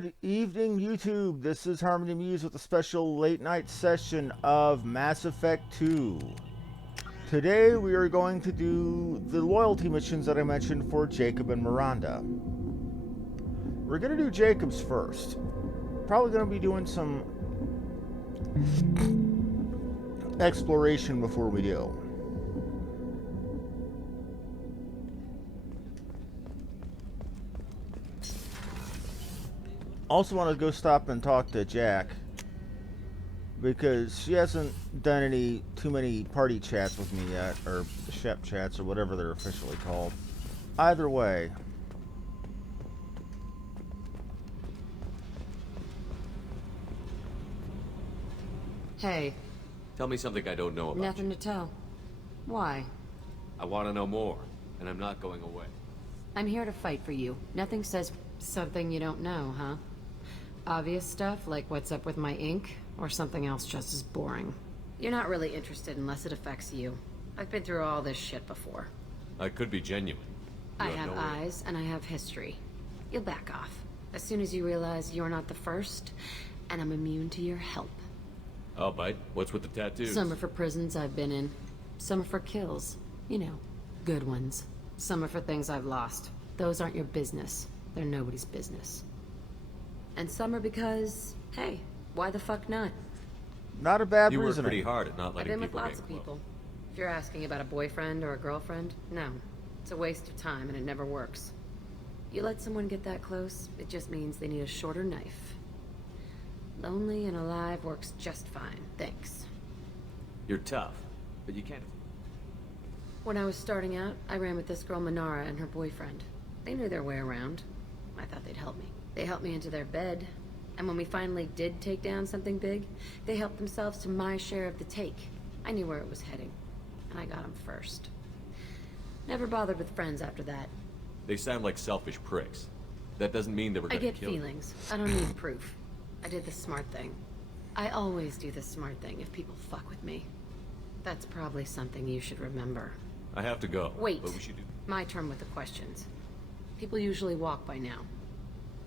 Good evening, YouTube. This is Harmony Muse with a special late night session of Mass Effect 2. Today we are going to do the loyalty missions that I mentioned for Jacob and Miranda. We're going to do Jacob's first. Probably going to be doing some exploration before we do. Also want to go stop and talk to Jack, because she hasn't done too many party chats with me yet, or Shep chats, or whatever they're officially called. Either way. Hey. Tell me something I don't know about. Nothing to tell. Why? I want to know more, and I'm not going away. I'm here to fight for you. Nothing says something you don't know, huh? Obvious stuff, like what's up with my ink, or something else just as boring. You're not really interested unless it affects you. I've been through all this shit before. I could be genuine. I have eyes, and I have history. You'll back off. As soon as you realize you're not the first, and I'm immune to your help. I'll bite. What's with the tattoos? Some are for prisons I've been in. Some are for kills. You know, good ones. Some are for things I've lost. Those aren't your business. They're nobody's business. And some are because, hey, why the fuck not? Not a bad reason. You reasoning. work pretty hard at not I've letting been with people lots get of close. people. If you're asking about a boyfriend or a girlfriend, no. It's a waste of time and it never works. You let someone get that close, it just means they need a shorter knife. Lonely and alive works just fine, thanks. You're tough, but you can't. When I was starting out, I ran with this girl Manara and her boyfriend. They knew their way around. I thought they'd help me. They helped me into their bed, and when we finally did take down something big, they helped themselves to my share of the take. I knew where it was heading, and I got them first. Never bothered with friends after that. They sound like selfish pricks. That doesn't mean they were I gonna get kill feelings. I don't need proof. I did the smart thing. I always do the smart thing if people fuck with me. That's probably something you should remember. I have to go. Wait. But we should do. My turn with the questions. People usually walk by now.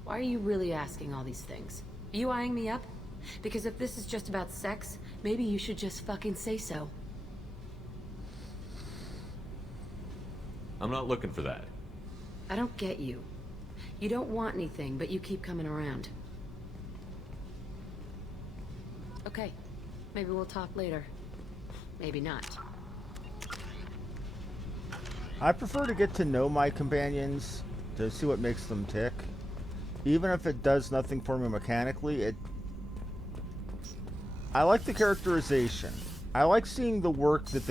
Why are you really asking all these things? Are you eyeing me up? Because if this is just about sex, maybe you should just fucking say so. I'm not looking for that. I don't get you. You don't want anything, but you keep coming around. Okay, maybe we'll talk later. Maybe not. I prefer to get to know my companions to see what makes them tick. Even if it does nothing for me mechanically, I like the characterization. I like seeing the work that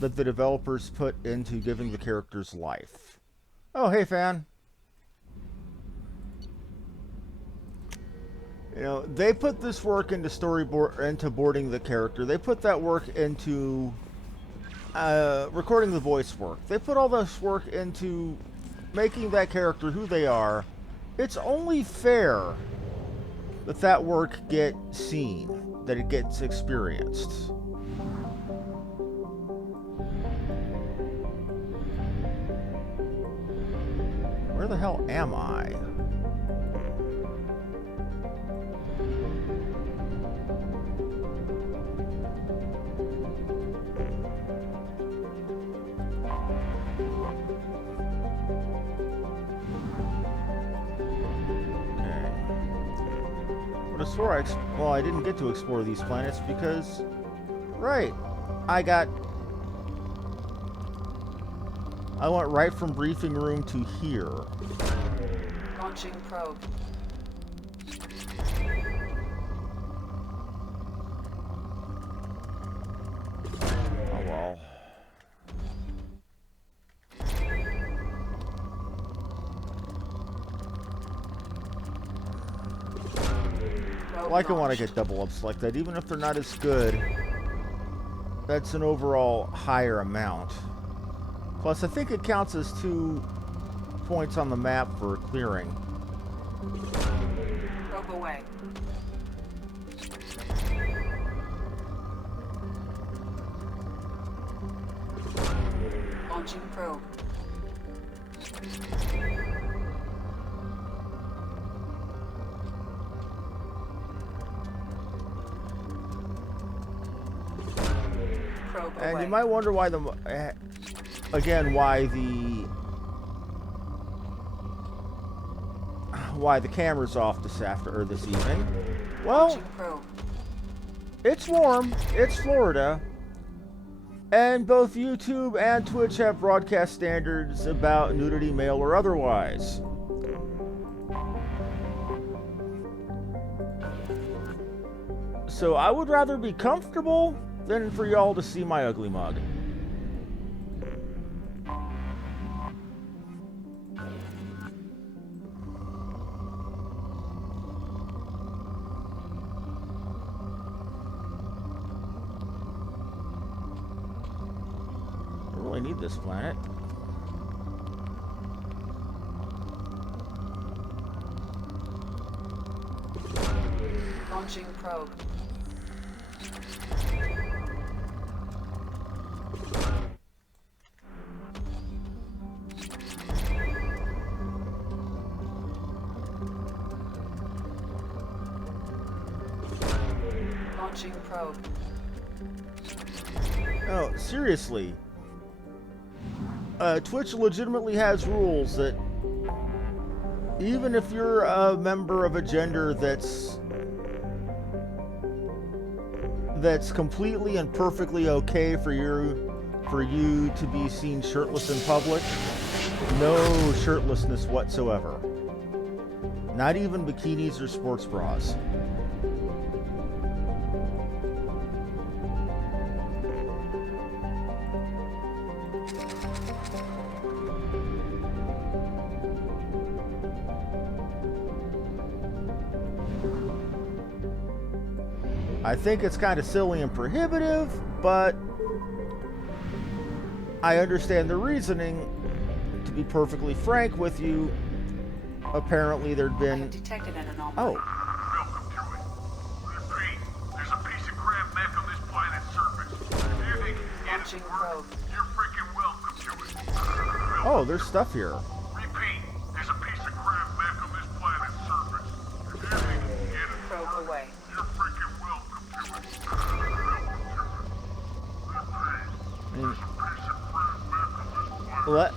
the developers put into giving the characters life. Oh, hey, fan. You know, they put this work into boarding the character. They put that work into recording the voice work. They put all this work into making that character who they are. It's only fair that that work get seen, that it gets experienced. Where the hell am I? I swore I didn't get to explore these planets because, right, I went right from briefing room to here. Launching probe. Oh well. Like I want to get double ups like that, even if they're not as good. That's an overall higher amount. Plus, I think it counts as 2 points on the map for clearing. Probe away. Launching probe. Probe And away. you might wonder why why the camera's off this evening. Well, Launching probe. it's warm. It's Florida. And both YouTube and Twitch have broadcast standards about nudity, male or otherwise. So I would rather be comfortable than for y'all to see my ugly mug. I really need this planet. Launching probe. Launching probe. No, seriously. Twitch legitimately has rules that even if you're a member of a gender that's completely and perfectly okay for you to be seen shirtless in public, no shirtlessness whatsoever. Not even bikinis or sports bras. I think it's kind of silly and prohibitive, but I understand the reasoning. To be perfectly frank with you, apparently there'd I been... have detected an anomaly. Oh, Welcome to it. Repeat, there's a piece of crab mech on this planet's surface. If you think you can get it Launching to work, probe. you're freaking welcome to it. oh, there's stuff here. Repeat, there's a piece of crab mech on this planet's surface. If you think you can get it to Probe work, away. you're freaking welcome to it. Welcome to it. Repeat, I mean, there's a piece of crab mech on this planet.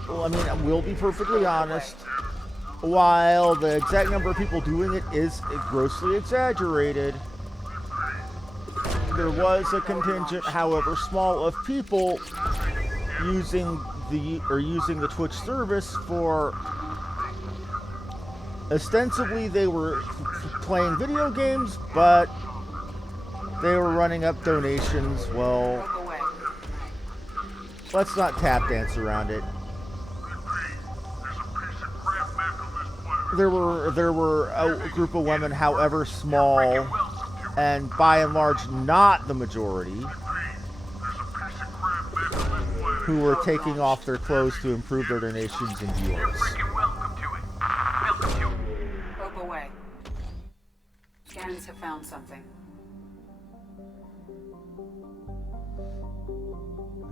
well, I mean, we'll be perfectly honest. While the exact number of people doing it is grossly exaggerated, there was a contingent, however small, of people using the Twitch service for ostensibly they were playing video games, but they were running up donations. Well, Probe away. let's not tap dance around it. There were a group of women, however small, and by and large not the majority, who were taking off their clothes to improve their donations and viewers. Freaking welcome to it. Welcome to it. Probe away. Scans have found something.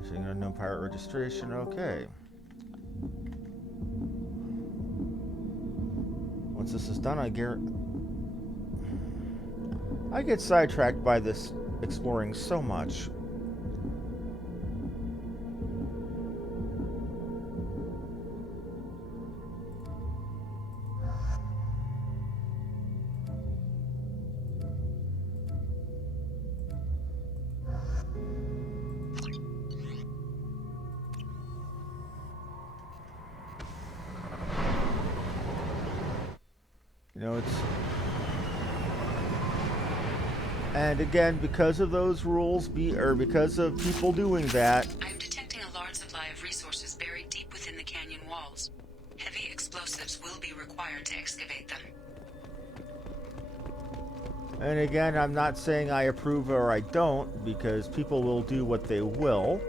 Using unknown pirate registration, okay. Once this is done, I get sidetracked by this exploring so much. You know, and again, because of those rules, because of people doing that, I'm detecting a large supply of resources buried deep within the canyon walls. Heavy explosives will be required to excavate them. and again, I'm not saying I approve or I don't, because people will do what they will.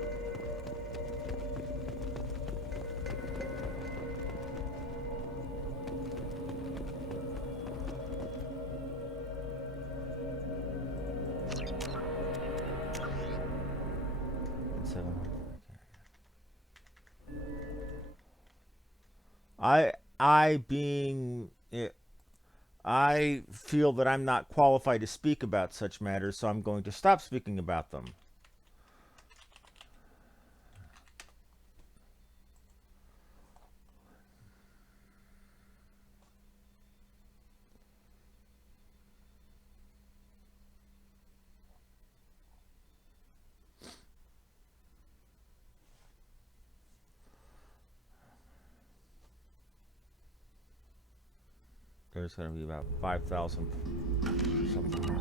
I feel that I'm not qualified to speak about such matters, so I'm going to stop speaking about them. There's going to be about 5,000 something.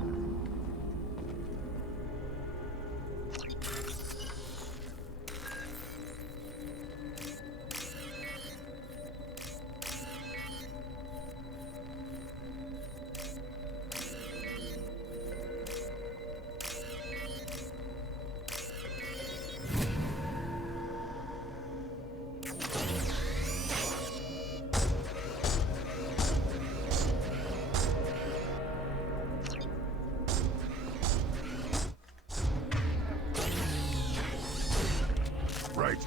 Right.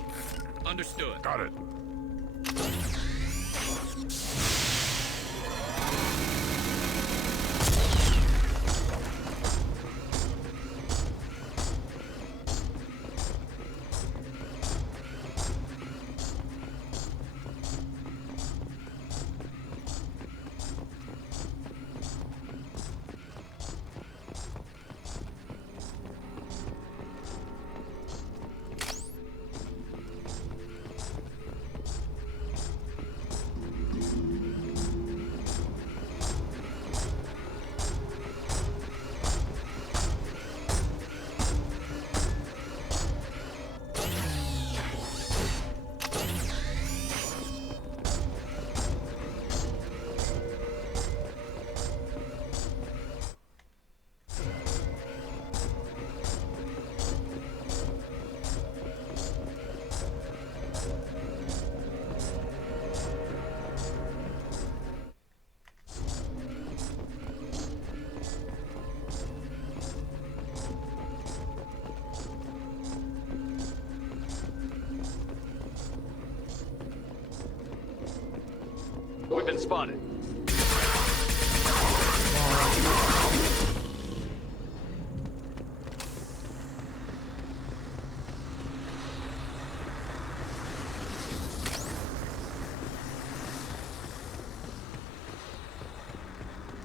Understood. Got it. We've been spotted.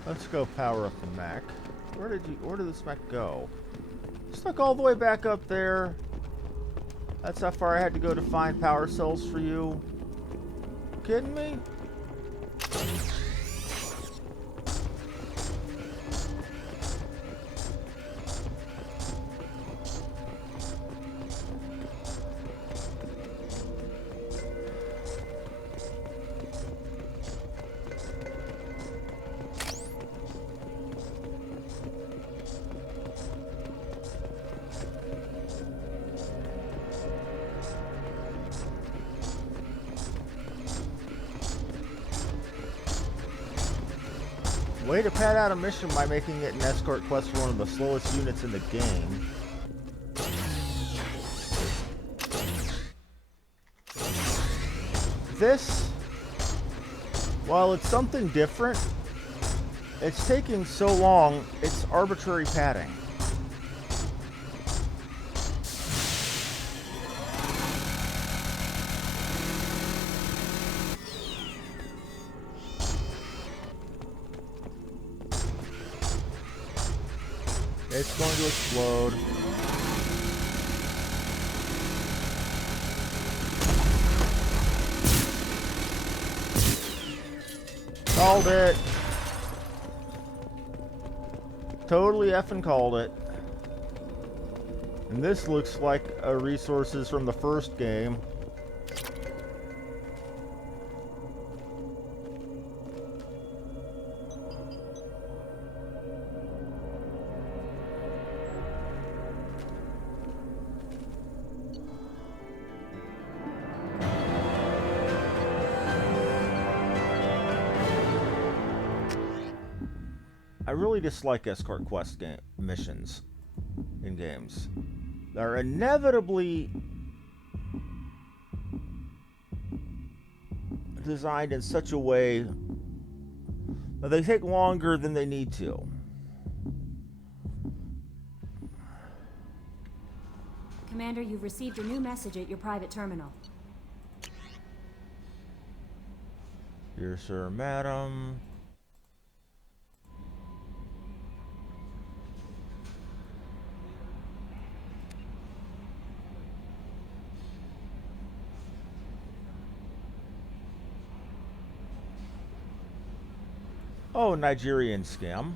Let's go power up the mech. Where did this mech go? Stuck all the way back up there. That's how far I had to go to find power cells for you. Kidding me? Way to pad out a mission by making it an escort quest for one of the slowest units in the game. This, while it's something different, it's taking so long, it's arbitrary padding. It's going to explode. Called it. Totally effing called it. And this looks like resources from the first game. I really dislike escort quest missions in games. They're inevitably designed in such a way that they take longer than they need to. Commander, you've received a new message at your private terminal. Dear sir, madam. Oh, Nigerian scam.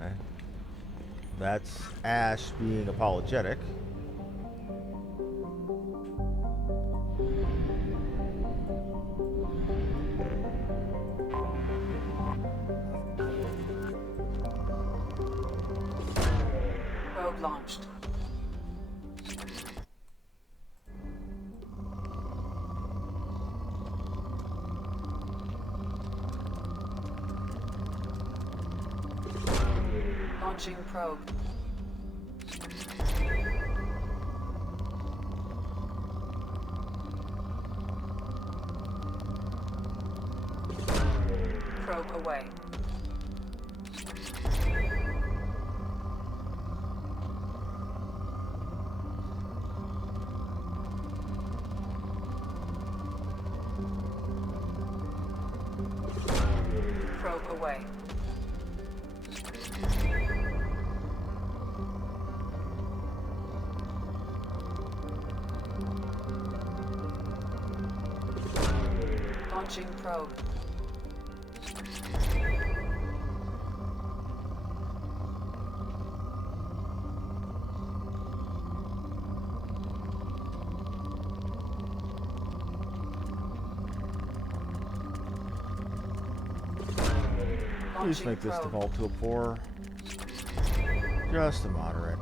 Okay. That's Ash being apologetic. Probe launched. Launching probe. Probe away. Probe away. Launching probe. Please make this default to a 4. Just a moderate.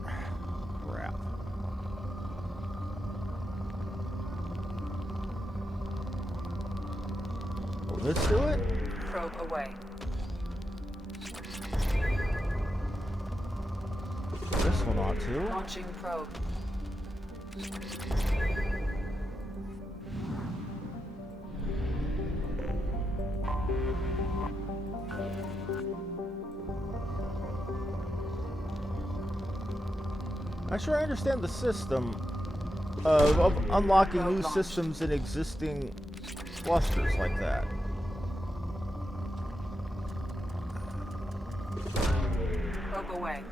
Crap. Will this do it? Probe away. This one ought to. Launching probe. I sure understand the system of unlocking new systems in existing clusters like that. Probe away.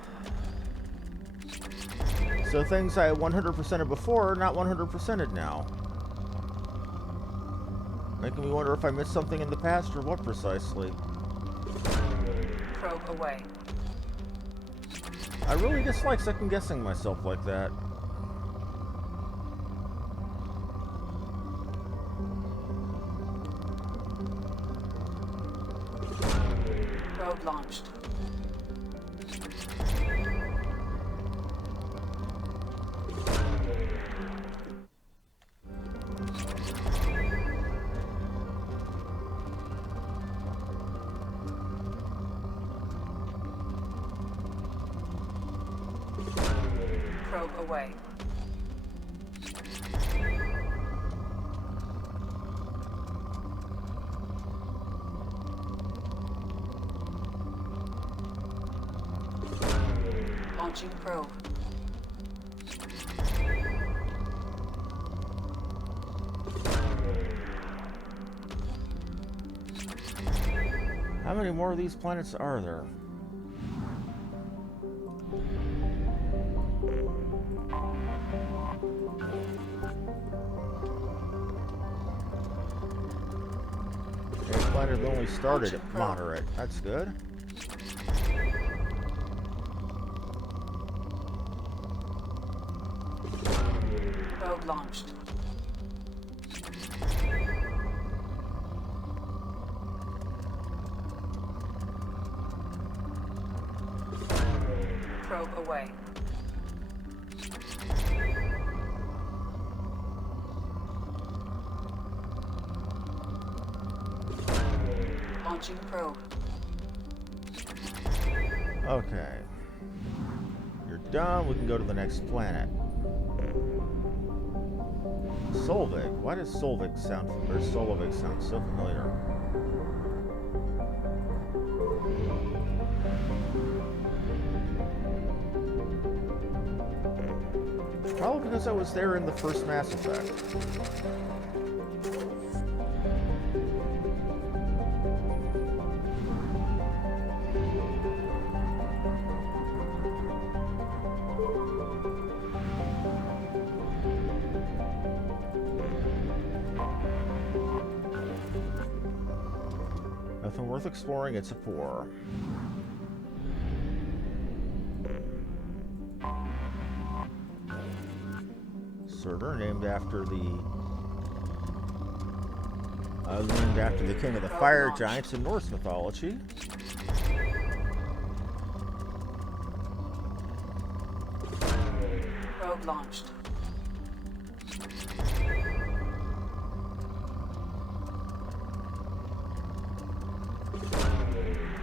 So things I 100%ed before are not 100%ed now. Making me wonder if I missed something in the past or what precisely. Probe away. I really dislike second guessing myself like that. Probe launched. Probe away. Launching probe. How many more of these planets are there? This planet only started at moderate. That's good. Probe launched. Probe away. Launching probe. Okay. You're done. We can go to the next planet. Solvig. Why does Solvig sound, or Solovig sound so familiar? Probably because I was there in the first Mass Effect. Nothing worth exploring, it's a 4. Surtur, named after the king of the fire giants in Norse mythology. Probe launched.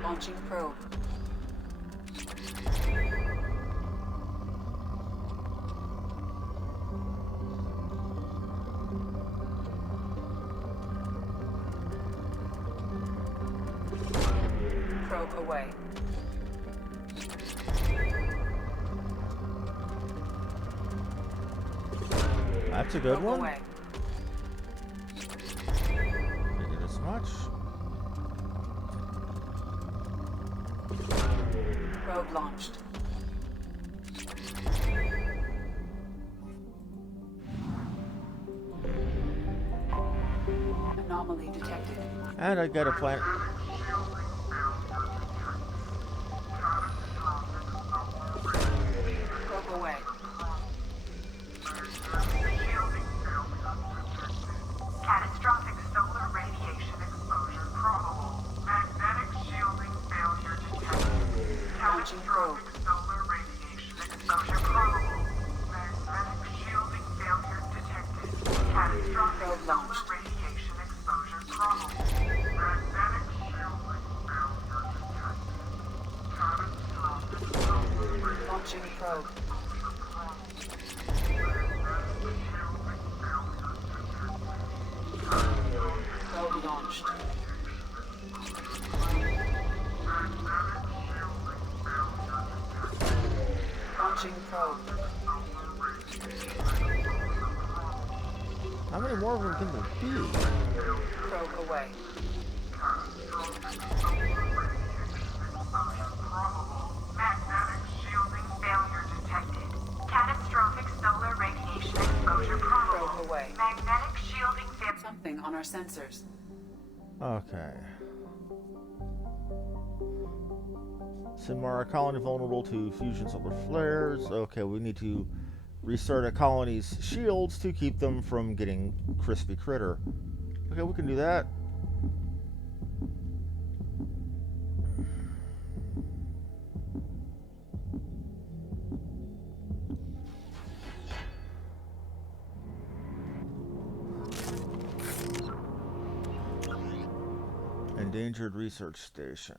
Launching probe. Probe away. That's a good Probe one. away. Figured as much. Probe launched. Anomaly detected. And I got a planet. Probe away. Catastrophic solar radiation exposure probable. Magnetic shielding failure detected. Launching probe. Catastrophic solar radiation exposure probable. Magnetic shielding failure detected. Catastrophic Probe launched. solar radiation exposure probable. Magnetic shielding failure detected. Catastrophic solar radiation Launching probe. Probe launched. Launching probe. How many more of them can there be? Probe away. Magnetic shielding failure detected. Catastrophic solar radiation exposure probable. Probe away. Magnetic shielding failure. Something on our sensors. Okay. Sinmara colony vulnerable to fusion solar flares. Okay, we need to restart a colony's shields to keep them from getting crispy critter. Okay, we can do that. Endangered research station.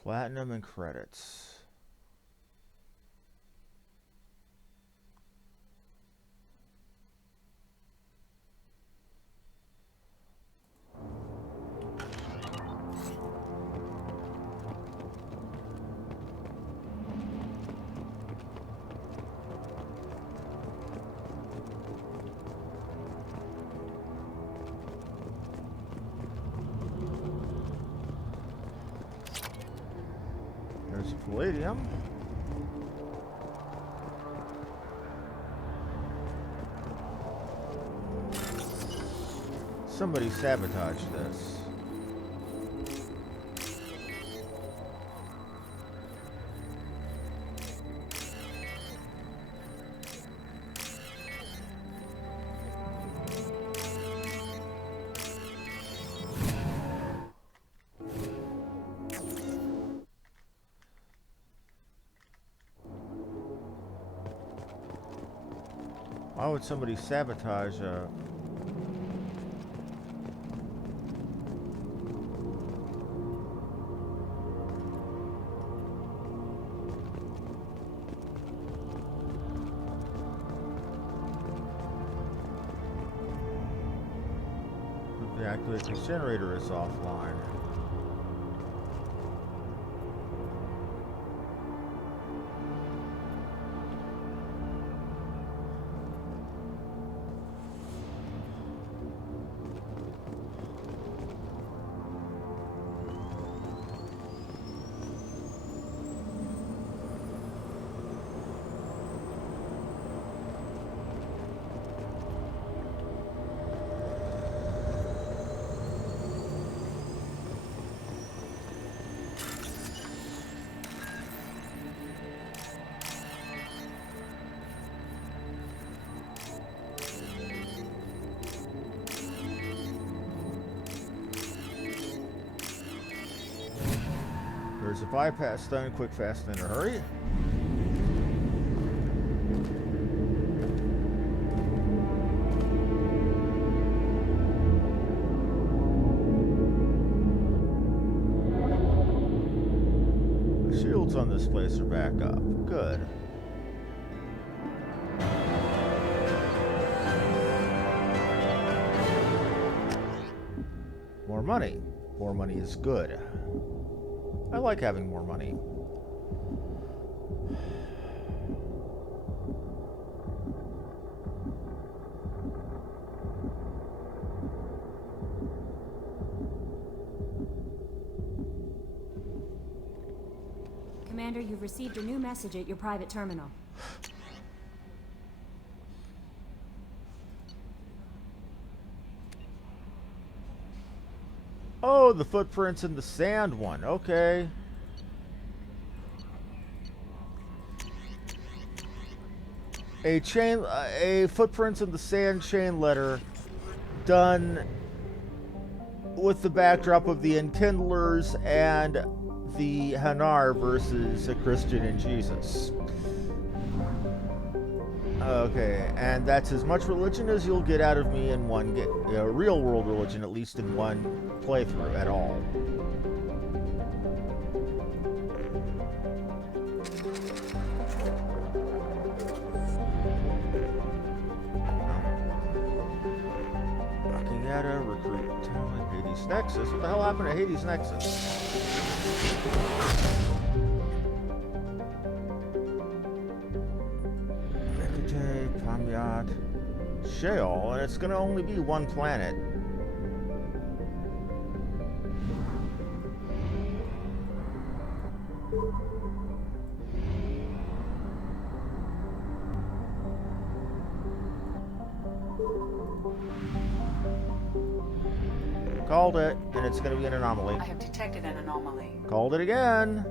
Platinum and credits. There's palladium. Somebody sabotaged this. Why would somebody sabotage a... Deactivate the generator is offline. There's a bypass done quick, fast, and in a hurry. The shields on this place are back up. Good. More money. More money is good. I like having more money. Commander, you've received a new message at your private terminal. Oh, the footprints in the sand one. Okay. A footprints in the sand chain letter done with the backdrop of the Enkindlers and the Hanar versus a Christian and Jesus. Okay, and that's as much religion as you'll get out of me in one real world religion, at least in one playthrough at all. Looking at a recruit Hades Nexus. What the hell happened to Hades Nexus? Pamyat, Sheol, and it's gonna only be one planet. Called it, and it's gonna be an anomaly. I have detected an anomaly. Called it again.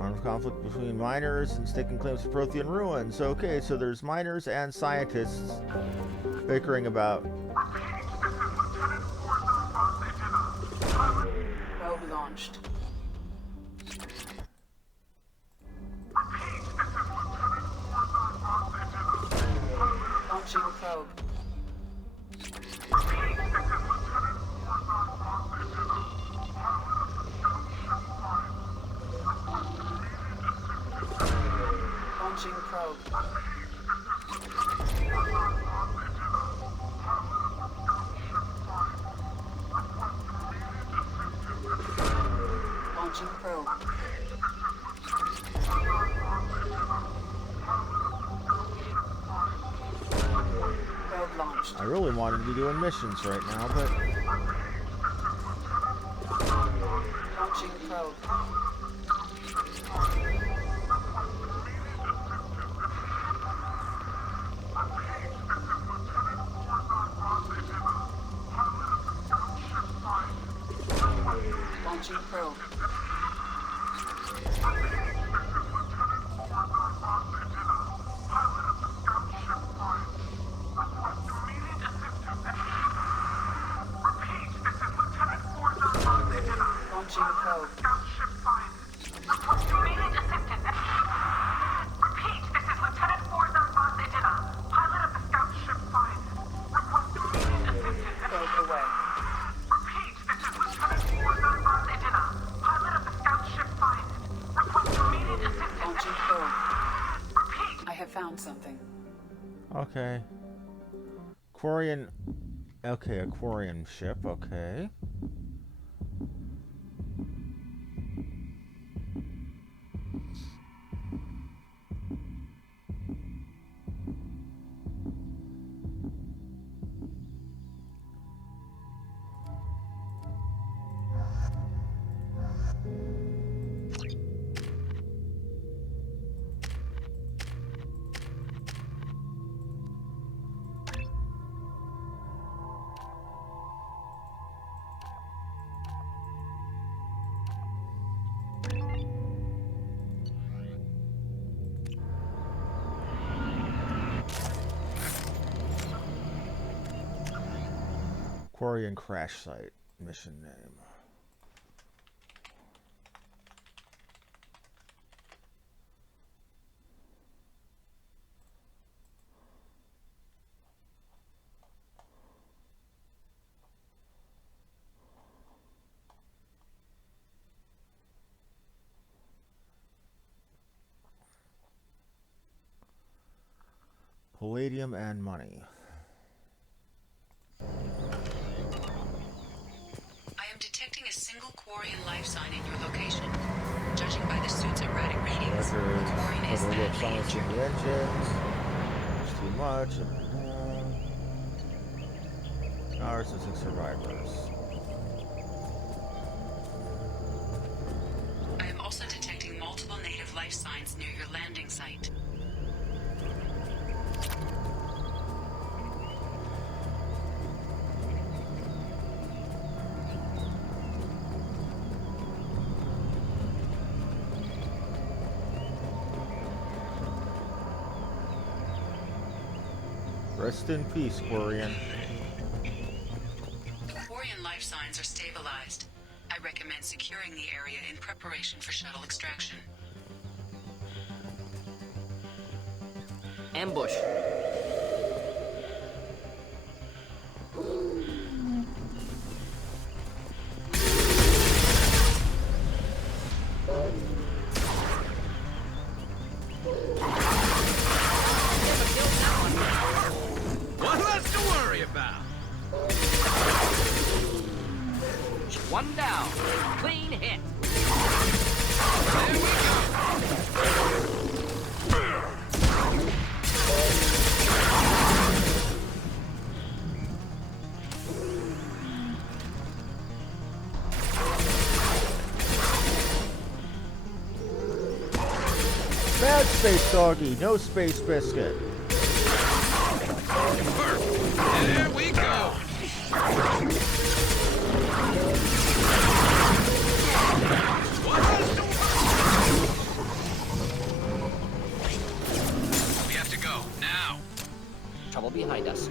Armed conflict between miners and staking claims to Prothean ruins. Okay, so there's miners and scientists bickering about. Probe launched. Launching probe. Launching probe. Launching probe. Probe launched. I really wanted to be doing missions right now, but Launching probe. Launching probe. Launching probe. Probe away. Launching probe. I have found something. okay. Quarian Okay, aquarium ship, okay. Aquarium crash site. Mission name. Palladium and money. I am detecting a single Quarian life sign in your location. Judging by the suit's erratic readings, the Quarian is Cover badly silencing injured. the engines. It's too much. Ours is survivors. I am also detecting multiple native life signs near your landing site. Rest in peace, Quarian. Quarian life signs are stabilized. I recommend securing the area in preparation for shuttle extraction. Ambush. One less to worry about. One down. Clean hit. There we go. Bad space doggy, no space biscuit. There we go. One less to worry. We have to go now. Trouble behind us.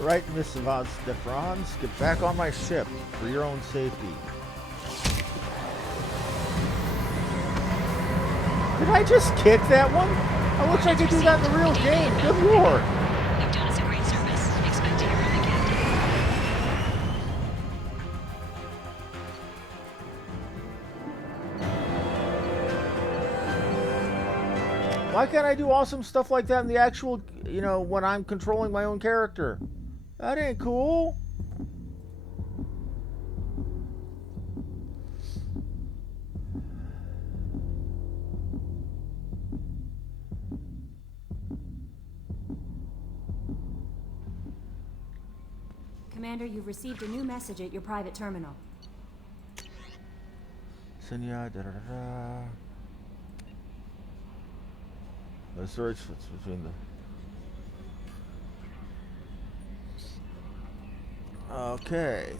Right, Miss Savaz Defrans, get back on my ship for your own safety. Did I just kick that one? I wish I could do that in the real game. Good lord. You've done us a great service. Expect to hear from again. Why can't I do awesome stuff like that in the actual, you know, when I'm controlling my own character? That ain't cool. Commander, you've received a new message at your private terminal. Senya, da da da da. The search fits between the. Okay.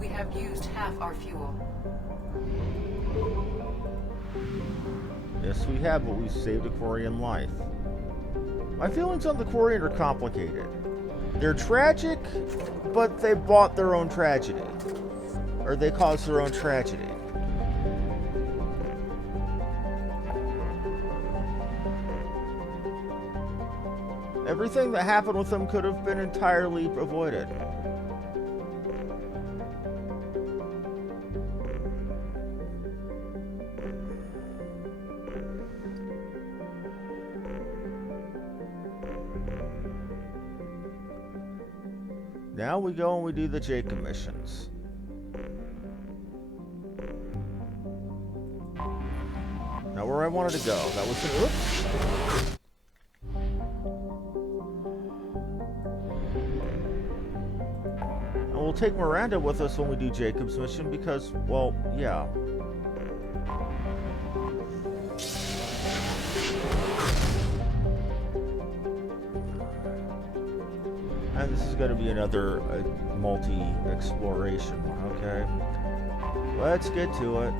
We have used half our fuel. Yes, we have, but we saved a Quarian life. My feelings on the Quarian are complicated. They're tragic, but they bought their own tragedy. Or they caused their own tragedy. Everything that happened with them could have been entirely avoided. Now we go and we do the Jacob missions. Not where I wanted to go. That was an oops. And we'll take Miranda with us when we do Jacob's mission because, well, yeah. And this is going to be another multi-exploration one, okay? Let's get to it.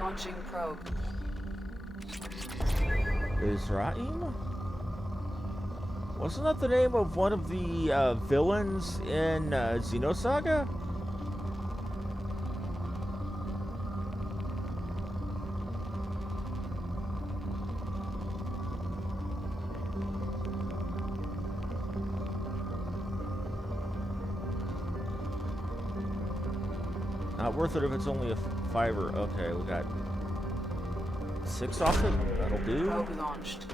Launching probe. Israel? Wasn't that the name of one of the villains in Xenosaga? Not worth it if it's only a fiver. Okay, we got 6 off it. That'll do. Probe launched.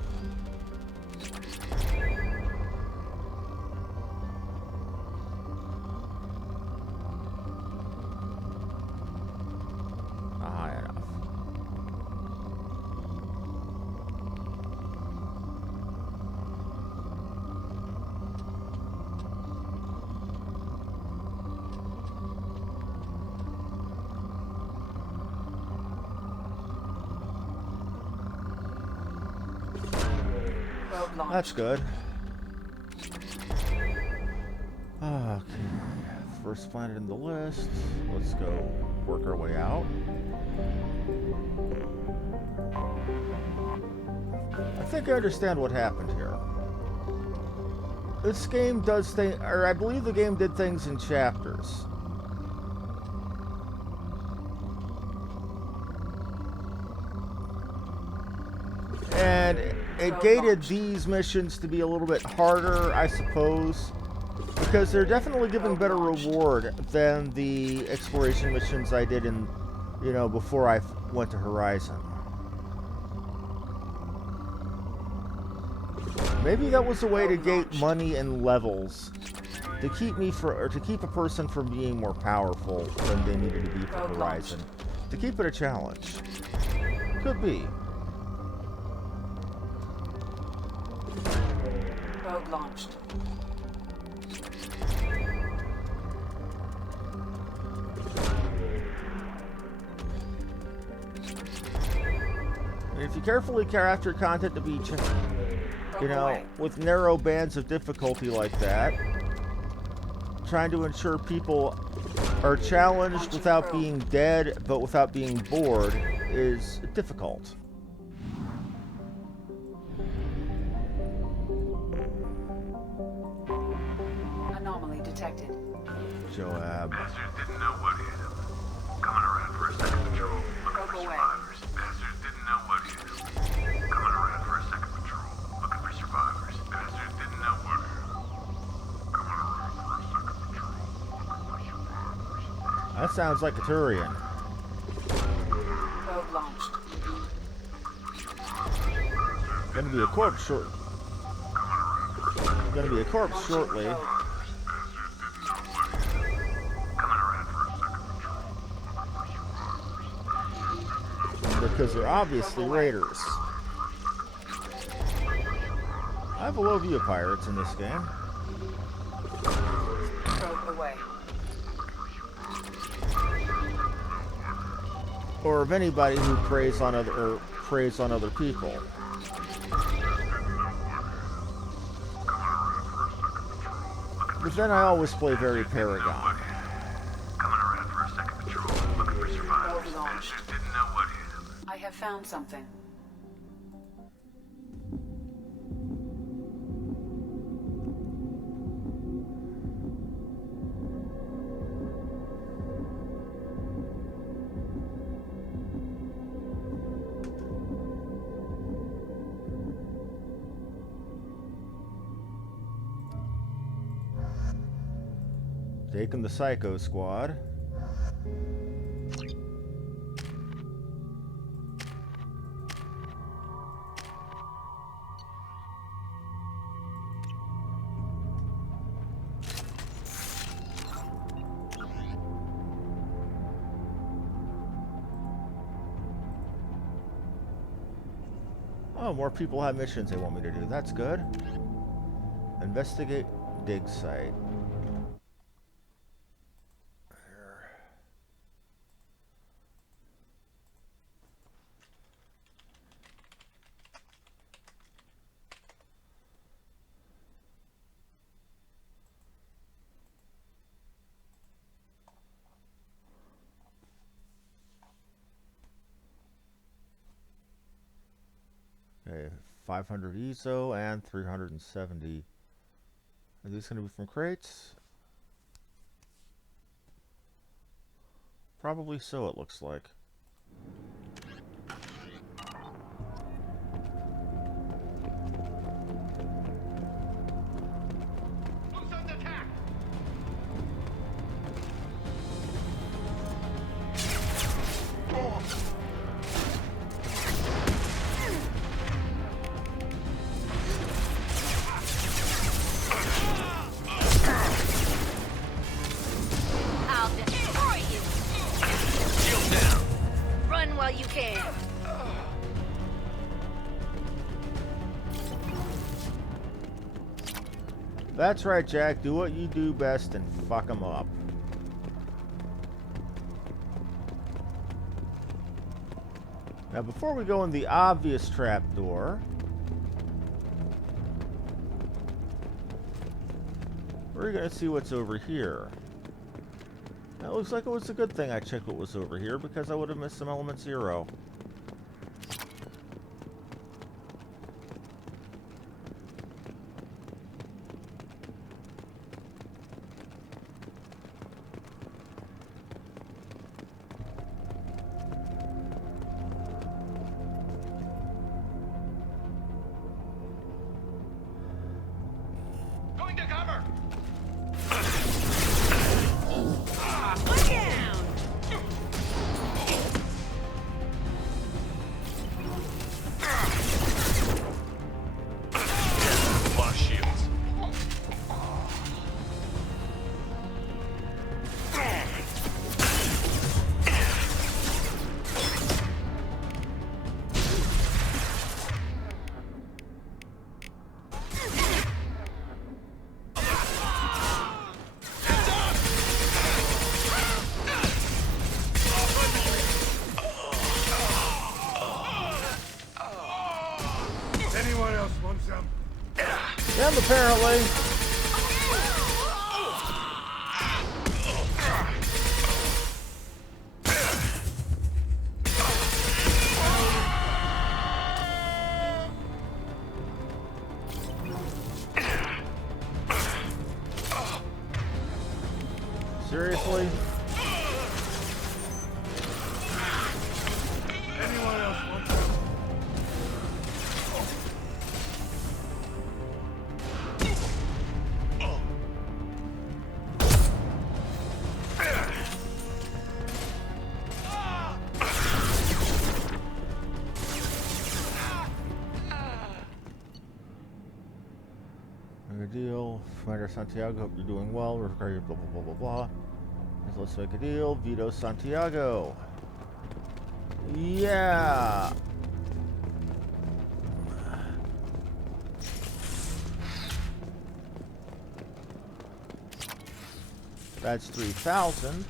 Not high enough. That's good. Okay, first planet in the list. Let's go work our way out. I think I understand what happened here. This game does things, or I believe the game did things in chapters. And it gated these missions to be a little bit harder, I suppose, because they're definitely giving better reward than the exploration missions I did in, you know, before I went to Horizon. Maybe that was a way to gate money and levels to keep me or to keep a person from being more powerful than they needed to be for Horizon. To keep it a challenge. Could be. Probe launched. If you carefully craft your content to be, you know, with narrow bands of difficulty like that, trying to ensure people are challenged without being dead, but without being bored, is difficult. Anomaly detected. Joab. Bastards didn't know what hit him. Coming around for a second patrol. Looking for survivors. Bastards didn't know what hit him. Coming around for a second patrol. Looking for survivors. Bastards didn't know what hit him. Coming around for a second patrol. Looking for survivors. That sounds like a Turian. Probe launched. Gonna be a corpse short. Gonna be a corpse shortly. Because they're obviously raiders. I have a low view of pirates in this game. Probe away. or of anybody who preys on other people. But then I always play very Paragon. Coming around for a second patrol, looking for survivors. Probe launched. Bastards didn't know what hit them. I have found something. Taking the Psycho Squad. Oh, more people have missions they want me to do. That's good. Investigate dig site. Okay, 500 ESO and 370. Are these going to be from crates? Probably so, it looks like. I'll destroy you. Shield down. Run while you can. That's right, Jack. Do what you do best and fuck them up. Now, before we go in the obvious trapdoor, we're going to see what's over here. Now, it looks like it was a good thing I checked what was over here, because I would have missed some Element Zero. Going to cover. One down. Lost shields. Anyone else want some? Them, apparently. Seriously? Anyone else want some? Make a deal. Commander Santiago, hope you're doing well. Require blah blah blah blah blah. Let's make a deal. Vito Santiago. Yeah. That's 3,000.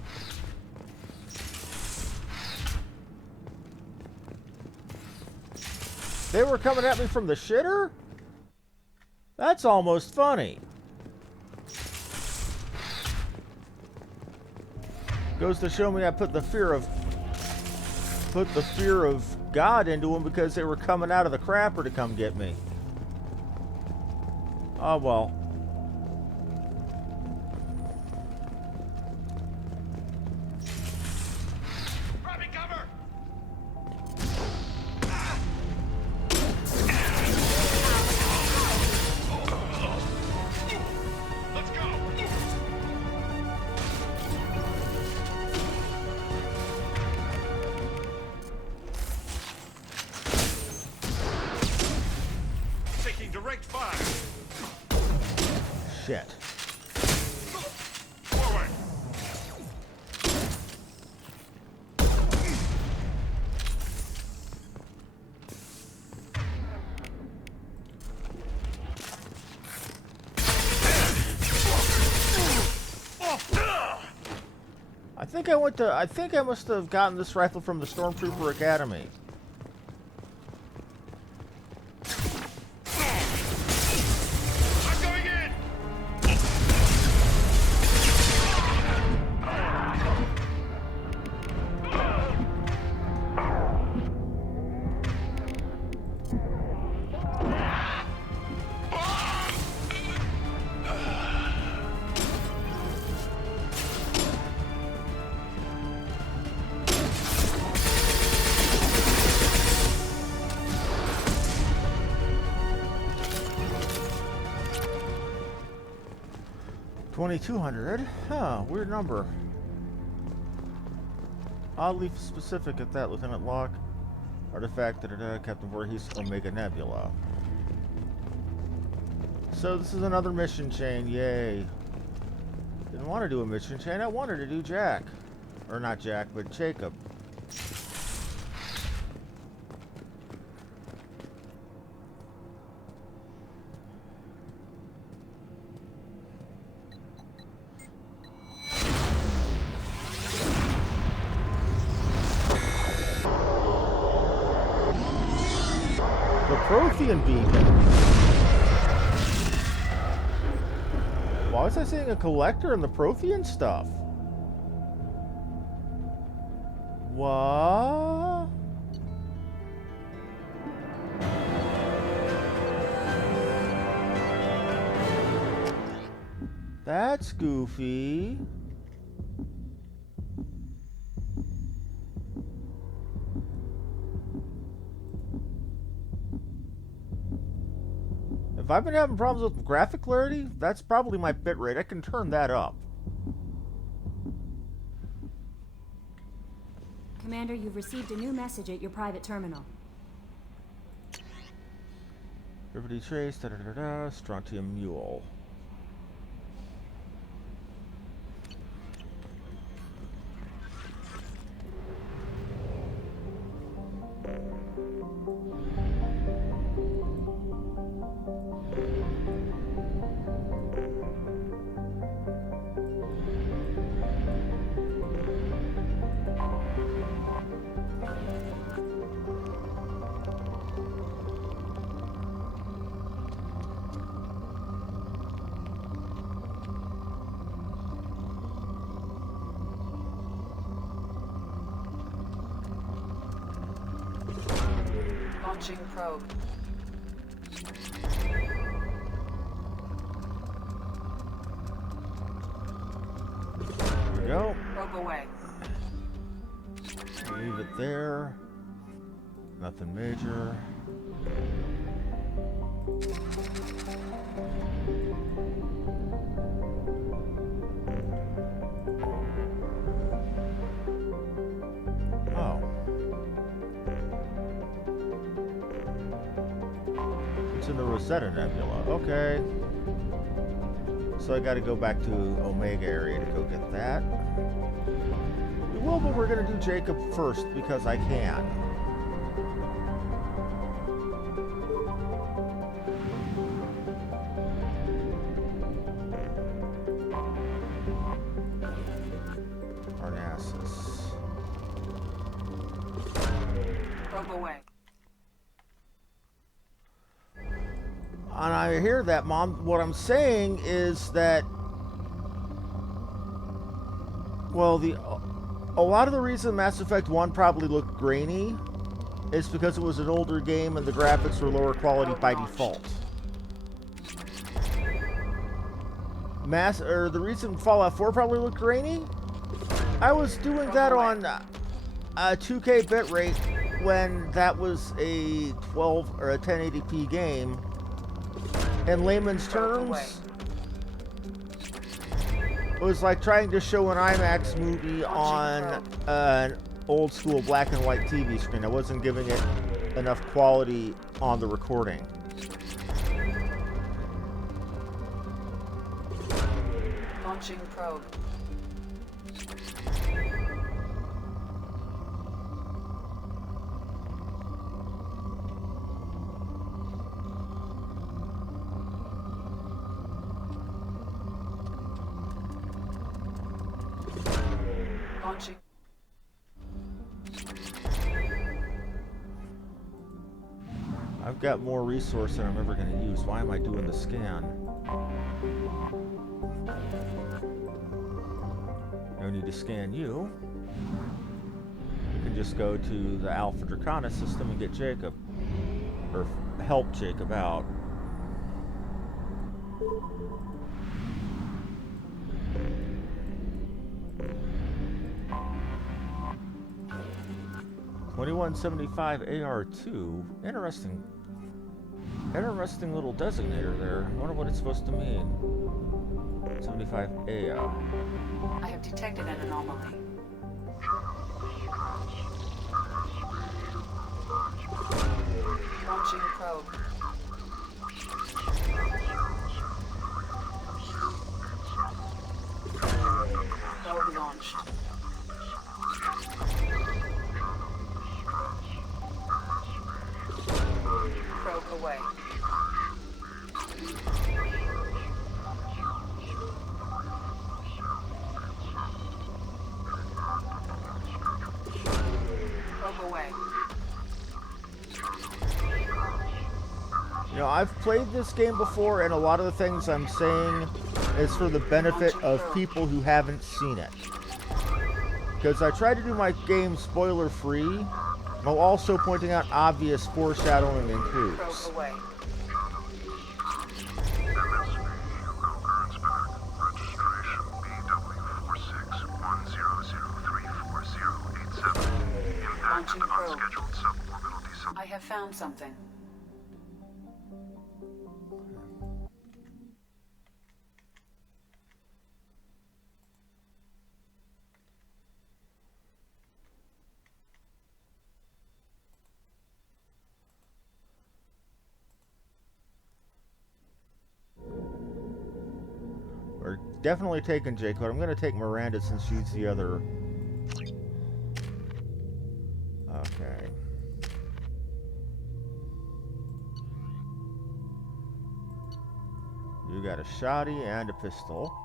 They were coming at me from the shitter? That's almost funny. Goes to show me I put the fear of God into them because they were coming out of the crapper to come get me. Oh well. Direct fire. Shit. Forward. I think I must have gotten this rifle from the Stormtrooper Academy. $2,200? Huh, weird number. Oddly specific at that, Lieutenant Locke. Artifact, Captain Voorhees, Omega Nebula. So this is another mission chain, yay. Didn't want to do a mission chain, I wanted to do Jack. Or not Jack, but Jacob. Prothean beacon. Why was I seeing a collector in the Prothean stuff? What? That's goofy. If I've been having problems with graphic clarity, that's probably my bitrate. I can turn that up. Commander, you've received a new message at your private terminal. Liberty Trace, Strontium Mule. Launching probe. There we go. Probe away. Leave it there. Nothing major. Oh. It's in the Rosetta Nebula. Okay. So I gotta go back to Omega area to go get that. We will, but we're gonna do Jacob first because I can. Probe away. And I hear that, Mom. What I'm saying is that, well, a lot of the reason Mass Effect 1 probably looked grainy is because it was an older game and the graphics were lower quality by default. The reason Fallout 4 probably looked grainy, I was doing that on a 2K bitrate when that was a 12 or a 1080p game. In layman's terms, it was like trying to show an IMAX movie on an old school black and white TV screen. I wasn't giving it enough quality on the recording. Launching probe. Launching. I've got more resource than I'm ever going to use. Why am I doing the scan? No need to scan you. You can just go to the Alpha Dracona system and get Jacob. Or help Jacob out. $2175 AR2. Interesting little designator there. I wonder what it's supposed to mean. 75A. I have detected an anomaly. Launching probe. Probe launched. Probe away. Probe away. You know, I've played this game before, and a lot of the things I'm saying is for the benefit of people who haven't seen it. Because I try to do my game spoiler-free, while also pointing out obvious foreshadowing and clues. Probe away. Launching probe. I have found something. We're definitely taking Jacob. I'm going to take Miranda since she's the other. Okay. You got a shotty and a pistol.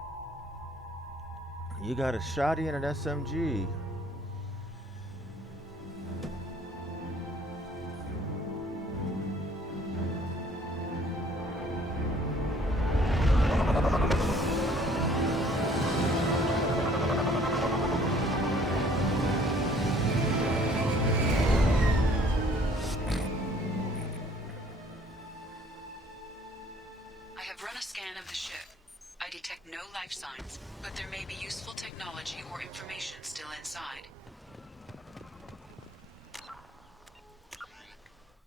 You got a shotty and an SMG. Signs, but there may be useful technology or information still inside.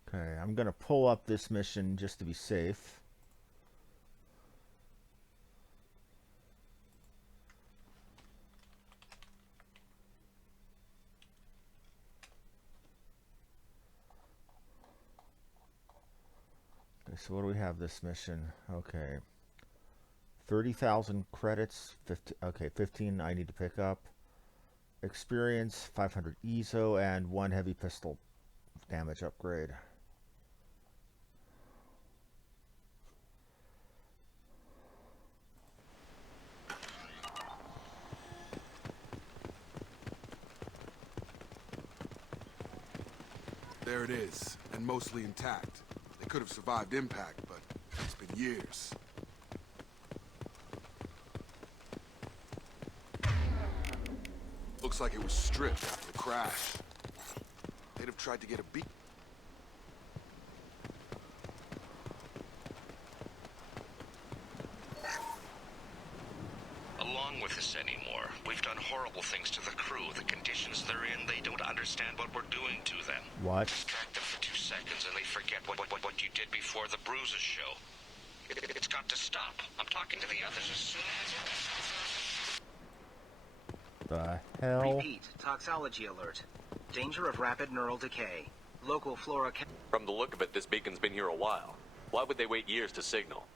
Okay, I'm gonna pull up this mission just to be safe. Okay, so what do we have this mission? Okay. 30,000 credits, 15 I need to pick up. Experience, 500 ESO, and 1 heavy pistol damage upgrade. There it is, and mostly intact. They could have survived impact, but it's been years. Looks like it was stripped after the crash. They'd have tried to get a beat. Along with this anymore. We've done horrible things to the crew. The conditions they're in, they don't understand what we're doing to them. What? Distract them for 2 seconds and they forget what you did before the bruises show. It's got to stop. I'm talking to the others as soon as... The hell? Repeat, toxology alert. Danger of rapid neural decay. Local flora... From the look of it, this beacon's been here a while. Why would they wait years to signal?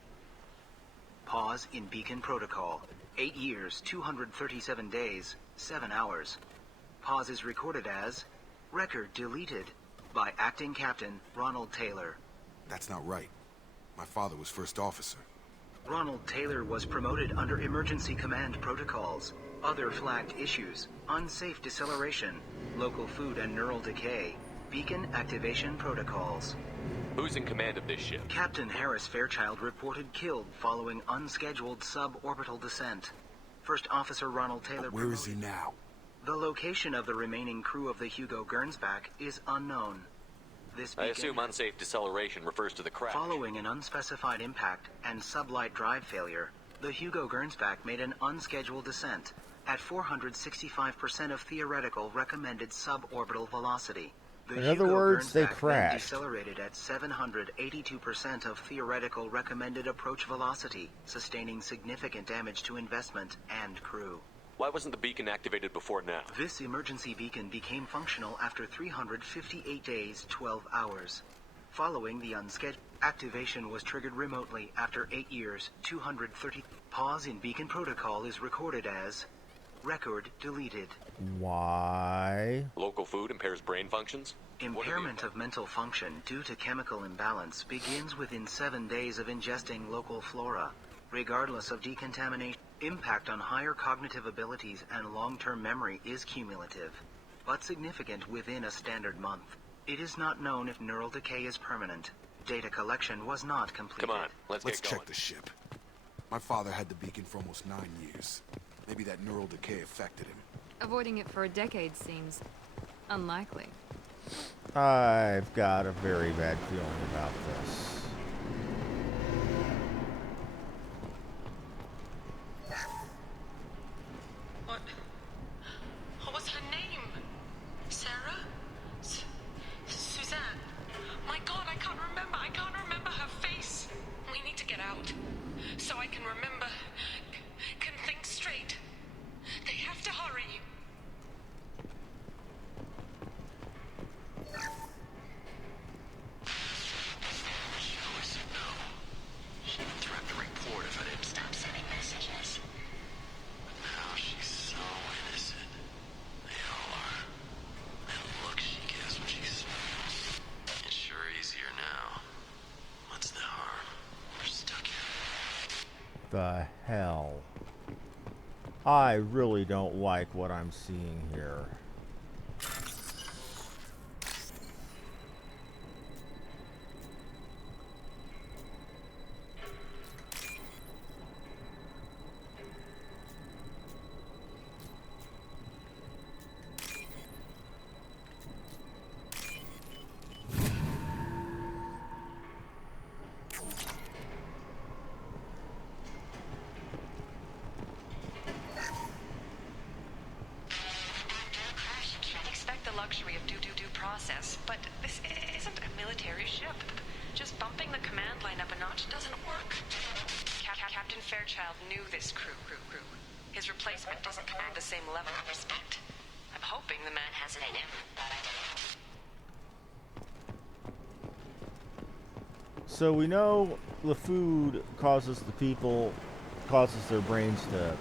Pause in beacon protocol. 8 years, 237 days, 7 hours. Pause is recorded as... Record deleted by Acting Captain Ronald Taylor. That's not right. My father was first officer. Ronald Taylor was promoted under emergency command protocols. Other flagged issues: unsafe deceleration, local food and neural decay, beacon activation protocols. Who's in command of this ship? Captain Harris Fairchild reported killed following unscheduled suborbital descent. First Officer Ronald Taylor... Where is he now? The location of the remaining crew of the Hugo Gernsback is unknown. This I beacon... assume unsafe deceleration refers to the crash. Following an unspecified impact and sublight drive failure, the Hugo Gernsback made an unscheduled descent at 465% of theoretical recommended suborbital velocity. The In other Hugo words, they Gernsback then crashed. decelerated at 782% of theoretical recommended approach velocity, sustaining significant damage to investment and crew. Why wasn't the beacon activated before now? This emergency beacon became functional after 358 days, 12 hours. Following the unscheduled activation was triggered remotely after 8 years, 230... Pause in beacon protocol is recorded as... Record deleted. Why? Local food impairs brain functions? Impairment of mental function due to chemical imbalance begins within 7 days of ingesting local flora, regardless of decontamination. Impact on higher cognitive abilities and long-term memory is cumulative, but significant within a standard month. It is not known if neural decay is permanent. Data collection was not completed. Come on, let's get going. Check the ship. My father had the beacon for almost 9 years. Maybe that neural decay affected him. Avoiding it for a decade seems unlikely. I've got a very bad feeling about this. What was her name? Sarah? Suzanne? My God, I can't remember. I can't remember her face. We need to get out so I can remember, can think straight. They have to hurry. She always said no. She even threatened to report if I didn't stop sending messages. But now she's so innocent. They all are. That look she gives when she smiles. It's sure easier now. What's the harm? We're stuck here. The hell? I really don't like what I'm seeing here. Expect the luxury of due process, but this isn't a military ship. Just bumping the command line up a notch doesn't work. Captain Fairchild knew this crew. His replacement doesn't command the same level of respect. I'm hoping the man has it in him. So we know the food causes their brains to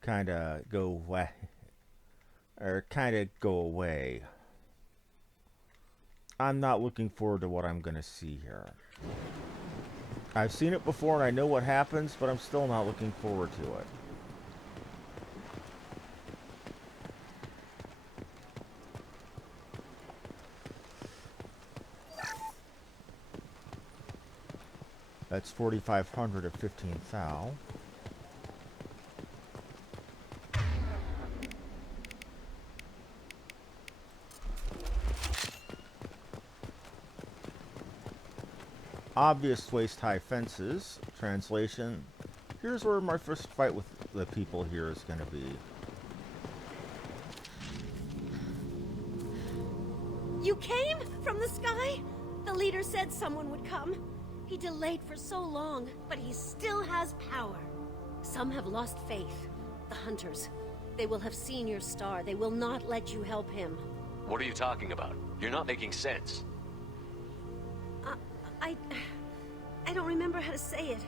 kind of go away. I'm not looking forward to what I'm going to see here. I've seen it before and I know what happens, but I'm still not looking forward to it. That's 4,500 of 15 thou. Obvious waist-high fences. Translation. Here's where my first fight with the people here is going to be. You came from the sky? The leader said someone would come. He delayed for so long, but he still has power. Some have lost faith. The hunters. They will have seen your star. They will not let you help him. What are you talking about? You're not making sense. I don't remember how to say it.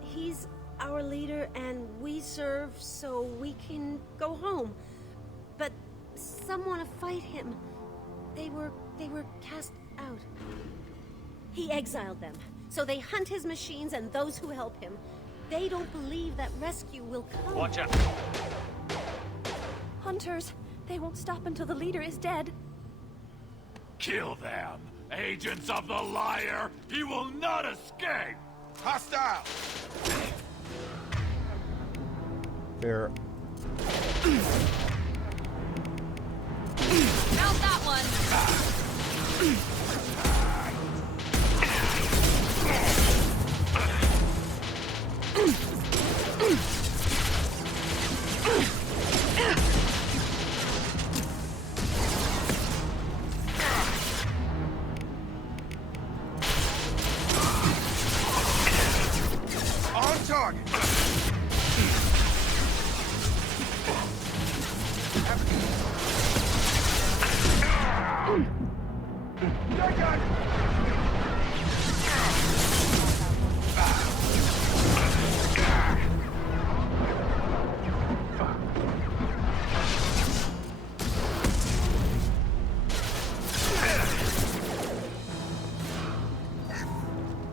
He's our leader and we serve so we can go home. But some want to fight him. They were cast out. He exiled them, so they hunt his machines and those who help him. They don't believe that rescue will come. Watch out! Hunters, they won't stop until the leader is dead. Kill them! Agents of the liar! He will not escape! Hostile! There. How's that one? On target!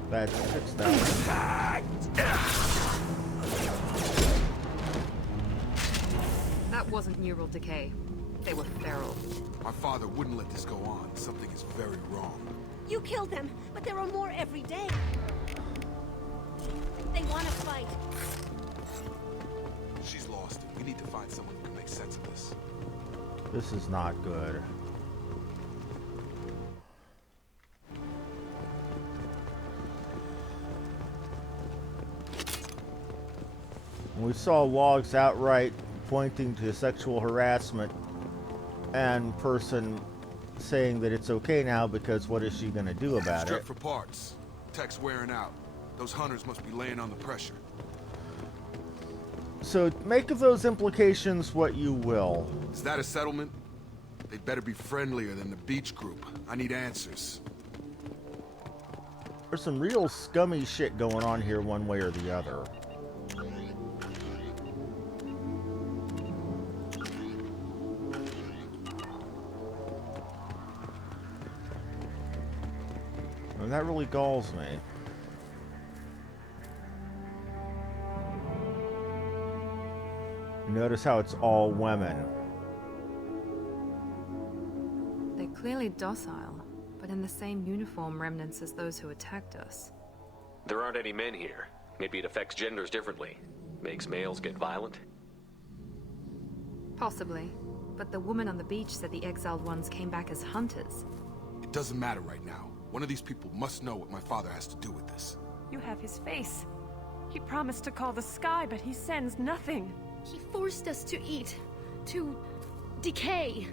That's 6,000. That wasn't neural decay. They were feral. My father wouldn't let this go on. Something is very wrong. You killed them, but there are more every day. They want to fight. She's lost it. We need to find someone who can make sense of this. This is not good. We saw logs outright pointing to sexual harassment and person saying that it's okay now because what is she going to do about Strip it? for parts. Tech's wearing out. Those hunters must be laying on the pressure. So make of those implications what you will. Is that a settlement? They'd better be friendlier than the beach group. I need answers. There's some real scummy shit going on here one way or the other. And that really galls me. Notice how it's all women. They're clearly docile, but in the same uniform remnants as those who attacked us. There aren't any men here. Maybe it affects genders differently. Makes males get violent? Possibly. But the woman on the beach said the exiled ones came back as hunters. It doesn't matter right now. One of these people must know what my father has to do with this. You have his face. He promised to call the sky, but he sends nothing. He forced us to eat, to decay.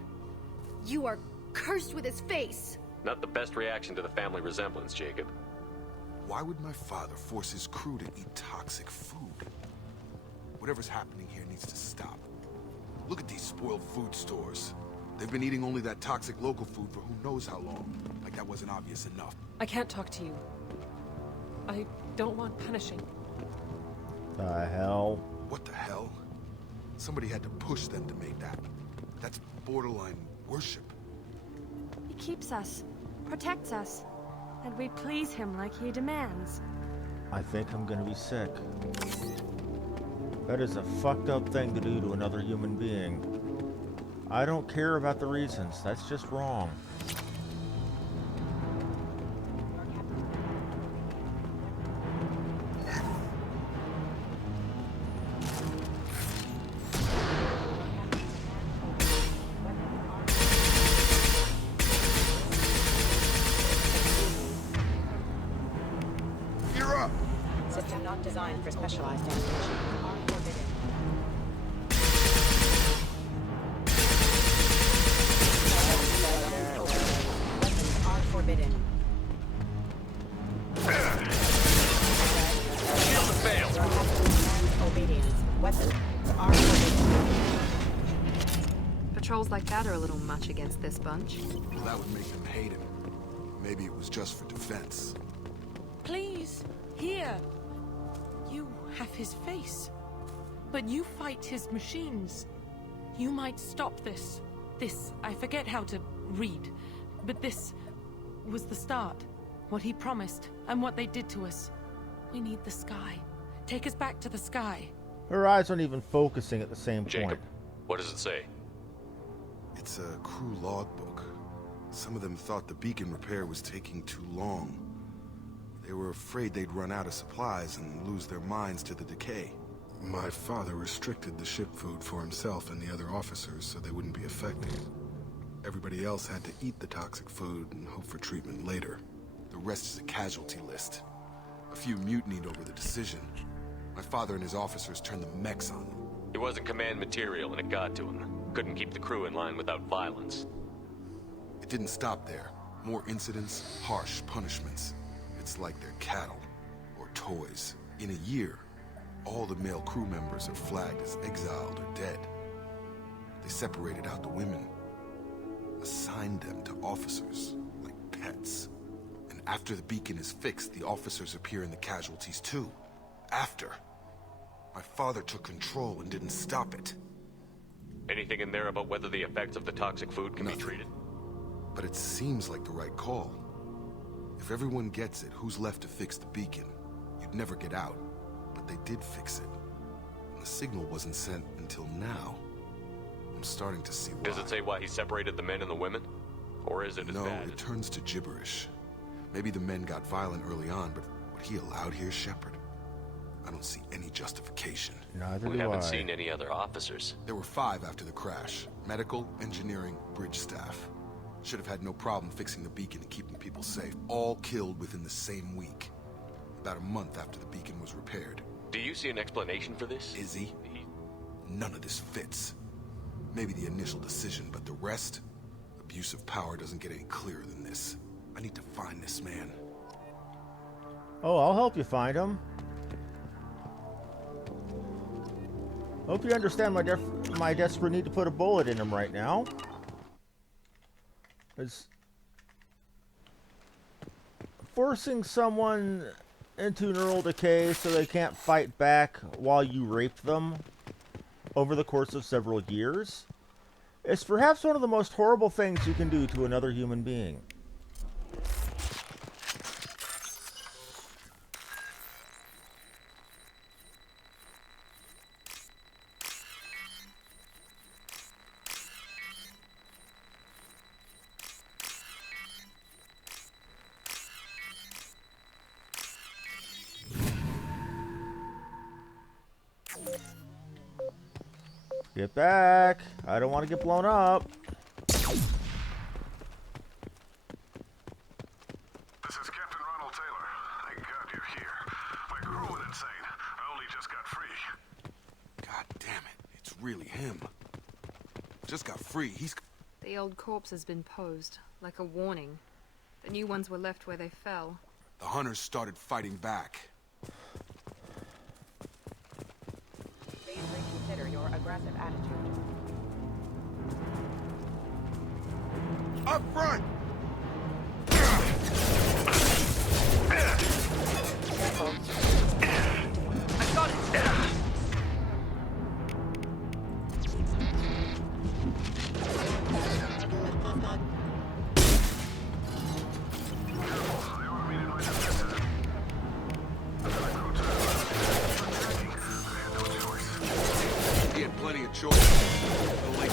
You are cursed with his face. Not the best reaction to the family resemblance, Jacob. Why would my father force his crew to eat toxic food? Whatever's happening here needs to stop. Look at these spoiled food stores. They've been eating only that toxic local food for who knows how long. Like that wasn't obvious enough. I can't talk to you. I don't want punishing. The hell? What the hell? Somebody had to push them to make that. That's borderline worship. He keeps us, protects us, and we please him like he demands. I think I'm gonna be sick. That is a fucked up thing to do to another human being. I don't care about the reasons. That's just wrong. designed for specialized ammunition are forbidden. Weapons are forbidden. Shield failed. Obedience. Weapons are forbidden. Patrols like that are a little much against this bunch. Well, that would make them hate him. Maybe it was just for defense. Please, here. You have his face. But you fight his machines. You might stop this. This, I forget how to read. But this was the start. What he promised, and what they did to us. We need the sky. Take us back to the sky. Her eyes aren't even focusing at the same Jacob, point. what does it say? It's a crew logbook. Some of them thought the beacon repair was taking too long. They were afraid they'd run out of supplies and lose their minds to the decay. My father restricted the ship food for himself and the other officers so they wouldn't be affected. Everybody else had to eat the toxic food and hope for treatment later. The rest is a casualty list. A few mutinied over the decision. My father and his officers turned the mechs on them. He wasn't command material and it got to him. Couldn't keep the crew in line without violence. It didn't stop there. More incidents, harsh punishments. It's like they're cattle, or toys. In a year, all the male crew members are flagged as exiled or dead. They separated out the women, assigned them to officers, like pets. And after the beacon is fixed, the officers appear in the casualties too. After. My father took control and didn't stop it. Anything in there about whether the effects of the toxic food can be treated? But it seems like the right call. If everyone gets it, who's left to fix the beacon? You'd never get out. But they did fix it. And the signal wasn't sent until now. I'm starting to see why. Does it say why he separated the men and the women? Or is it as No, bad? it turns to gibberish. Maybe the men got violent early on, but what he allowed here, Shepard? I don't see any justification. Neither We do haven't I. seen any other officers. There were 5 after the crash. Medical, engineering, bridge staff. Should have had no problem fixing the beacon and keeping people safe. All killed within the same week. About a month after the beacon was repaired. Do you see an explanation for this? Izzy? None of this fits. Maybe the initial decision, but the rest? Abuse of power doesn't get any clearer than this. I need to find this man. Oh, I'll help you find him. Hope you understand my desperate need to put a bullet in him right now. It's forcing someone into neural decay so they can't fight back while you rape them over the course of several years is perhaps one of the most horrible things you can do to another human being. Get back. I don't want to get blown up. This is Captain Ronald Taylor. Thank God you're here. My crew went insane. I only just got free. God damn it. It's really him. Just got free. He's... The old corpse has been posed, like a warning. The new ones were left where they fell. The hunters started fighting back. Please reconsider your aggressive attitude. Up front! I got it! He had plenty of choice. The lake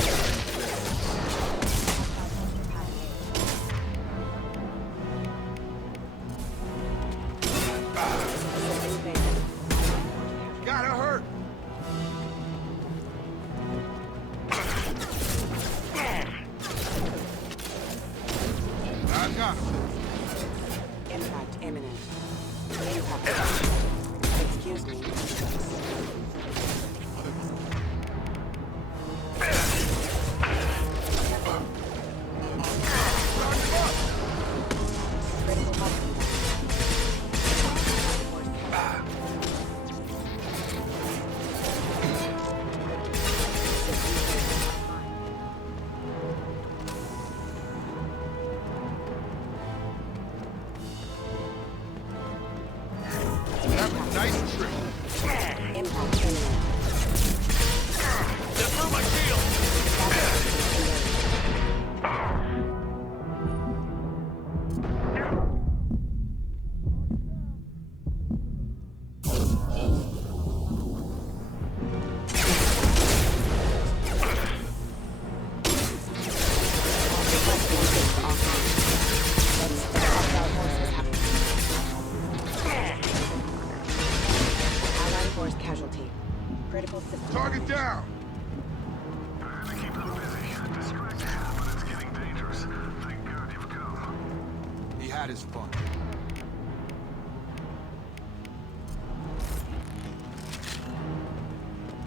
That is fun.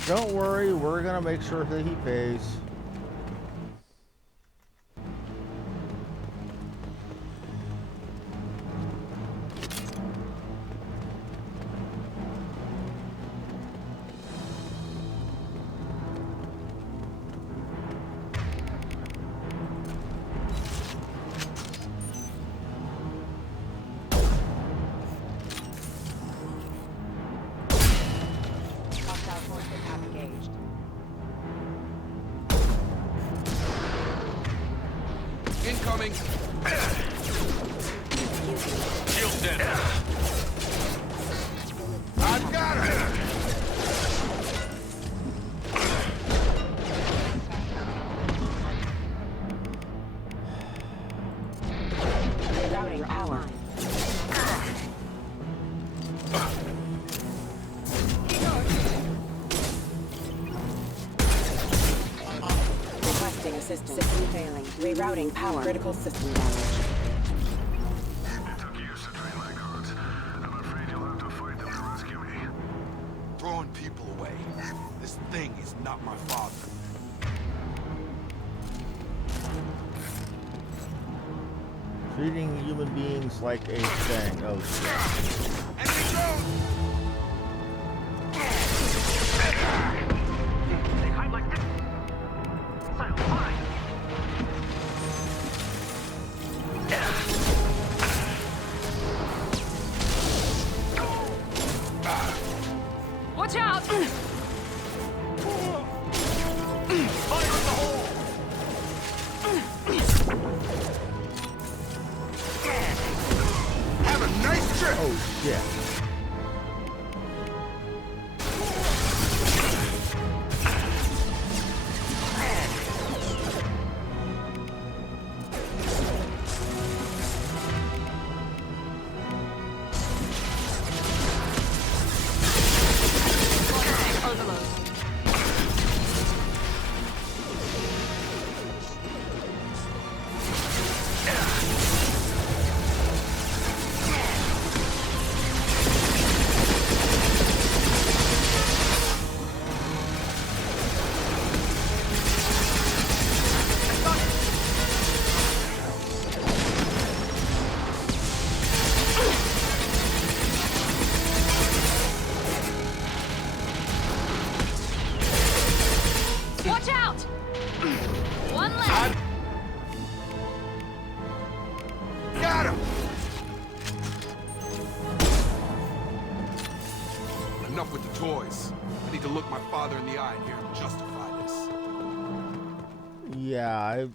Don't worry, we're gonna make sure that he pays. Hostile forces have engaged. Incoming! Shield dead. I've got her! Rerouting power. Requesting assistance. System failing. Rerouting power. Critical system damage. It took you to train my guards. I'm afraid you'll have to fight them to rescue me. Throwing people away. This thing is not my father. Treating human beings like a thing. Oh shit. And he goes! They hide like this. Silent fire. Watch out! Fire in the hole! Have a nice trip! Oh shit. Watch out! One left. Got him! Enough with the toys. I need to look my father in the eye and hear him justify this. Yeah,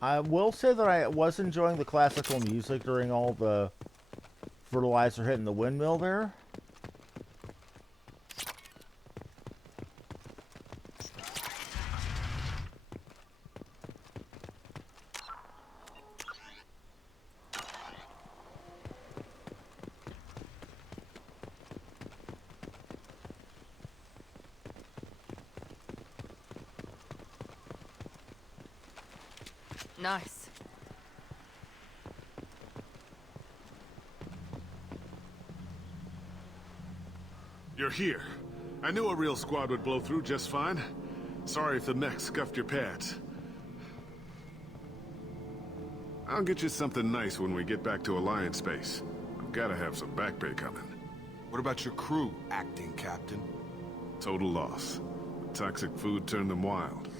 I will say that I was enjoying the classical music during all the fertilizer hitting the windmill there. Nice. You're here. I knew a real squad would blow through just fine. Sorry if the mech scuffed your pads. I'll get you something nice when we get back to Alliance space. I've gotta have some back pay coming. What about your crew, acting captain? Total loss. The toxic food turned them wild.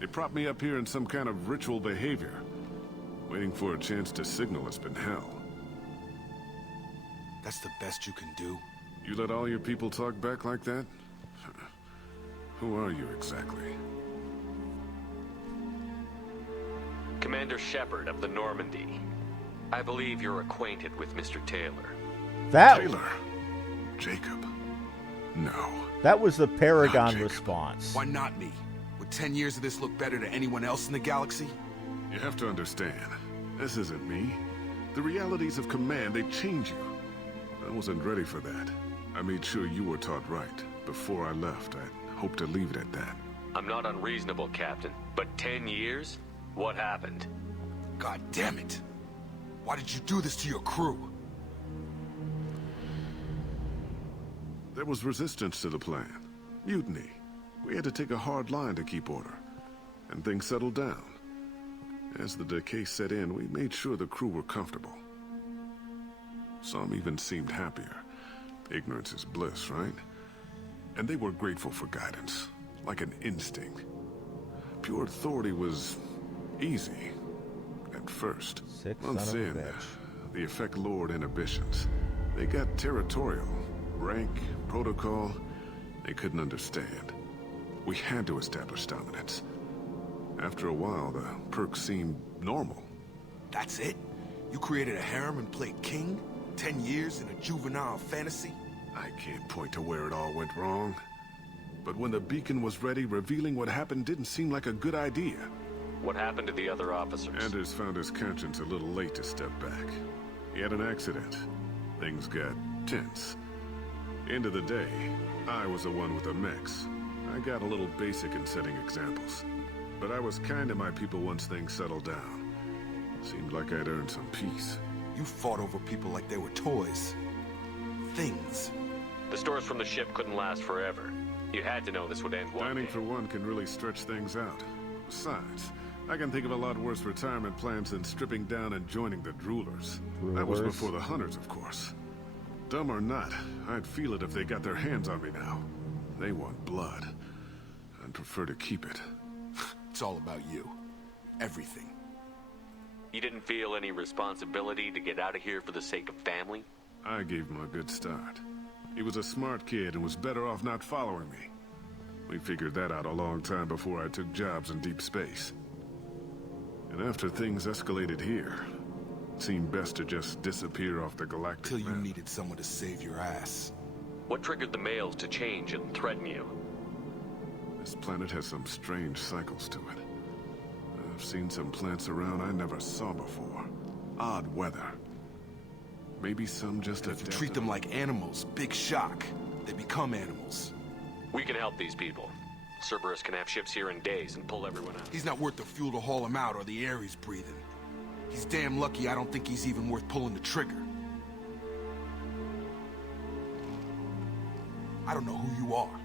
They propped me up here in some kind of ritual behavior. Waiting for a chance to signal has been hell. That's the best you can do? You let all your people talk back like that? Who are you exactly? Commander Shepard of the Normandy. I believe you're acquainted with Mr. Taylor. Taylor? Jacob? No. That was the Paragon response. Why not me? Would 10 years of this look better to anyone else in the galaxy? You have to understand, this isn't me. The realities of command, they change you. I wasn't ready for that. I made sure you were taught right. Before I left, I hoped to leave it at that. I'm not unreasonable, Captain, but 10 years? What happened? God damn it! Why did you do this to your crew? There was resistance to the plan. Mutiny. We had to take a hard line to keep order. And things settled down. As the decay set in, we made sure the crew were comfortable. Some even seemed happier. Ignorance is bliss, right? And they were grateful for guidance, like an instinct. Pure authority was easy, at first. Months in, the effect lowered inhibitions. They got territorial. Rank, protocol, they couldn't understand. We had to establish dominance. After a while, the perks seemed normal. That's it? You created a harem and played king? 10 years in a juvenile fantasy? I can't point to where it all went wrong. But when the beacon was ready, revealing what happened didn't seem like a good idea. What happened to the other officers? Anders found his conscience a little late to step back. He had an accident. Things got tense. End of the day, I was the one with the mechs. I got a little basic in setting examples. But I was kind to my people once things settled down. Seemed like I'd earned some peace. You fought over people like they were toys. Things. The stores from the ship couldn't last forever. You had to know this would end one Dining day. for one can really stretch things out. Besides, I can think of a lot worse retirement plans than stripping down and joining the Droolers. That was before the Hunters, of course. Dumb or not, I'd feel it if they got their hands on me now. They want blood. I'd prefer to keep it. It's all about you. Everything. You didn't feel any responsibility to get out of here for the sake of family? I gave him a good start. He was a smart kid and was better off not following me. We figured that out a long time before I took jobs in deep space. And after things escalated here, it seemed best to just disappear off the galactic Till you map. needed someone to save your ass. What triggered the males to change and threaten you? This planet has some strange cycles to it. I've seen some plants around I never saw before. Odd weather. Maybe some just If you treat them like animals, big shock. They become animals. We can help these people. Cerberus can have ships here in days and pull everyone out. He's not worth the fuel to haul him out or the air he's breathing. He's damn lucky I don't think he's even worth pulling the trigger. I don't know who you are,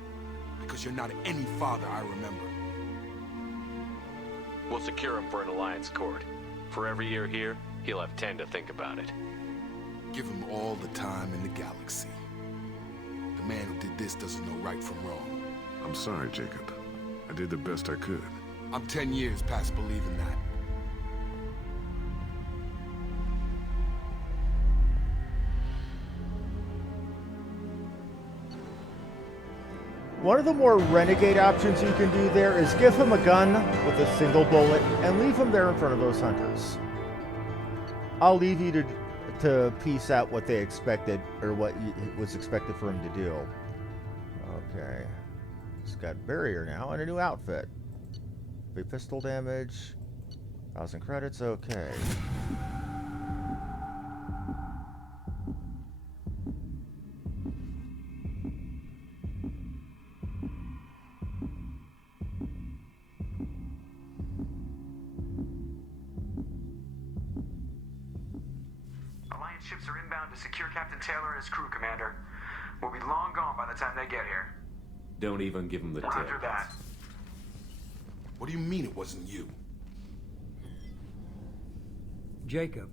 because you're not any father I remember. We'll secure him for an alliance court. For every year here, he'll have 10 to think about it. Give him all the time in the galaxy. The man who did this doesn't know right from wrong. I'm sorry, Jacob. I did the best I could. I'm 10 years past believing that. One of the more renegade options you can do there is give him a gun with a single bullet and leave him there in front of those hunters. I'll leave you to piece out what they expected, or what was expected for him to do. Okay. He's got barrier now and a new outfit. Big pistol damage. 1,000 credits, okay. Alliance ships are inbound to secure Captain Taylor and his crew, Commander. We'll be long gone by the time they get here. Don't even give him the tip. Roger that. What do you mean it wasn't you? Jacob,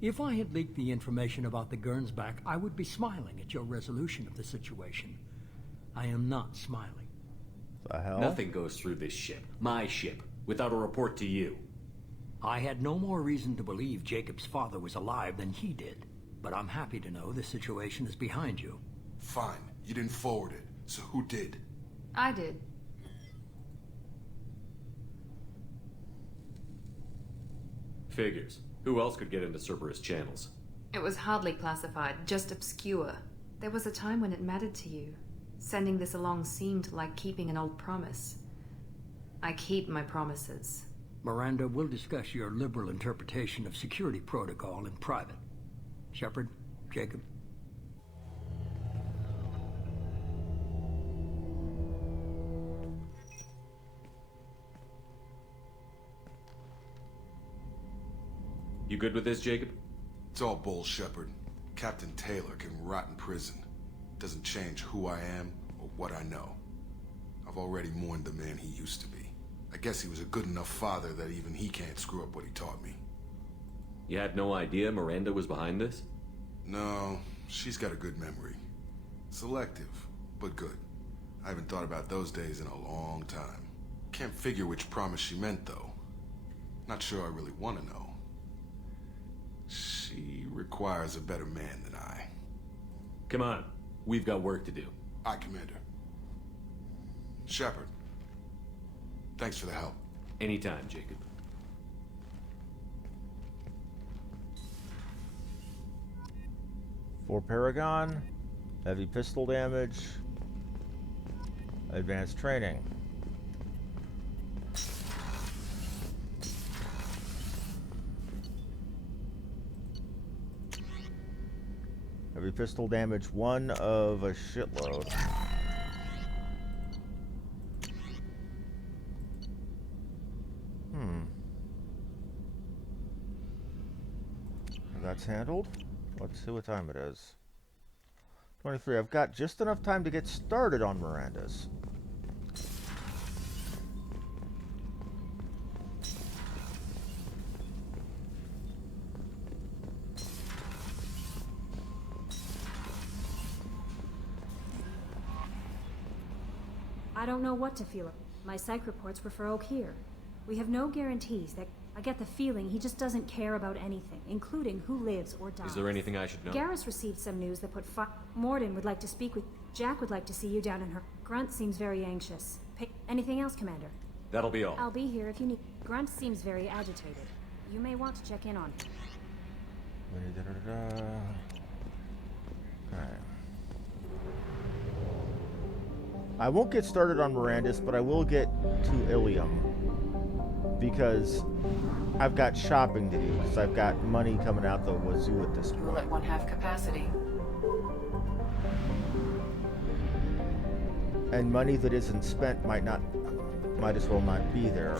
if I had leaked the information about the Gernsback, I would be smiling at your resolution of the situation. I am not smiling. The hell? Nothing goes through this ship, my ship, without a report to you. I had no more reason to believe Jacob's father was alive than he did. But I'm happy to know the situation is behind you. Fine. You didn't forward it. So who did? I did. Figures. Who else could get into Cerberus channels? It was hardly classified, just obscure. There was a time when it mattered to you. Sending this along seemed like keeping an old promise. I keep my promises. Miranda, we'll discuss your liberal interpretation of security protocol in private. Shepard, Jacob. You good with this, Jacob? It's all bull, Shepard. Captain Taylor can rot in prison. Doesn't change who I am or what I know. I've already mourned the man he used to be. I guess he was a good enough father that even he can't screw up what he taught me. You had no idea Miranda was behind this? No, she's got a good memory. Selective, but good. I haven't thought about those days in a long time. Can't figure which promise she meant, though. Not sure I really want to know. She requires a better man than I. Come on, we've got work to do. Aye, Commander. Shepard, thanks for the help. Anytime, Jacob. For Paragon, heavy pistol damage, advanced training. Heavy pistol damage, 1 of a shitload. That's handled. Let's see what time it is. 23. I've got just enough time to get started on Miranda's. I don't know what to feel. My psych reports were for Oak here. We have no guarantees that... I get the feeling he just doesn't care about anything, including who lives or dies. Is there anything I should know? Garrus received some news that put Morden would like to speak with... Jack would like to see you down in her... Grunt seems very anxious. Anything else, Commander? That'll be all. I'll be here if you need... Grunt seems very agitated. You may want to check in on him. Okay. I won't get started on Miranda's, but I will get to Ilium. Because I've got shopping to do, because I've got money coming out the wazoo at this Fuel at point. 1/2 capacity. And money that isn't spent might as well not be there.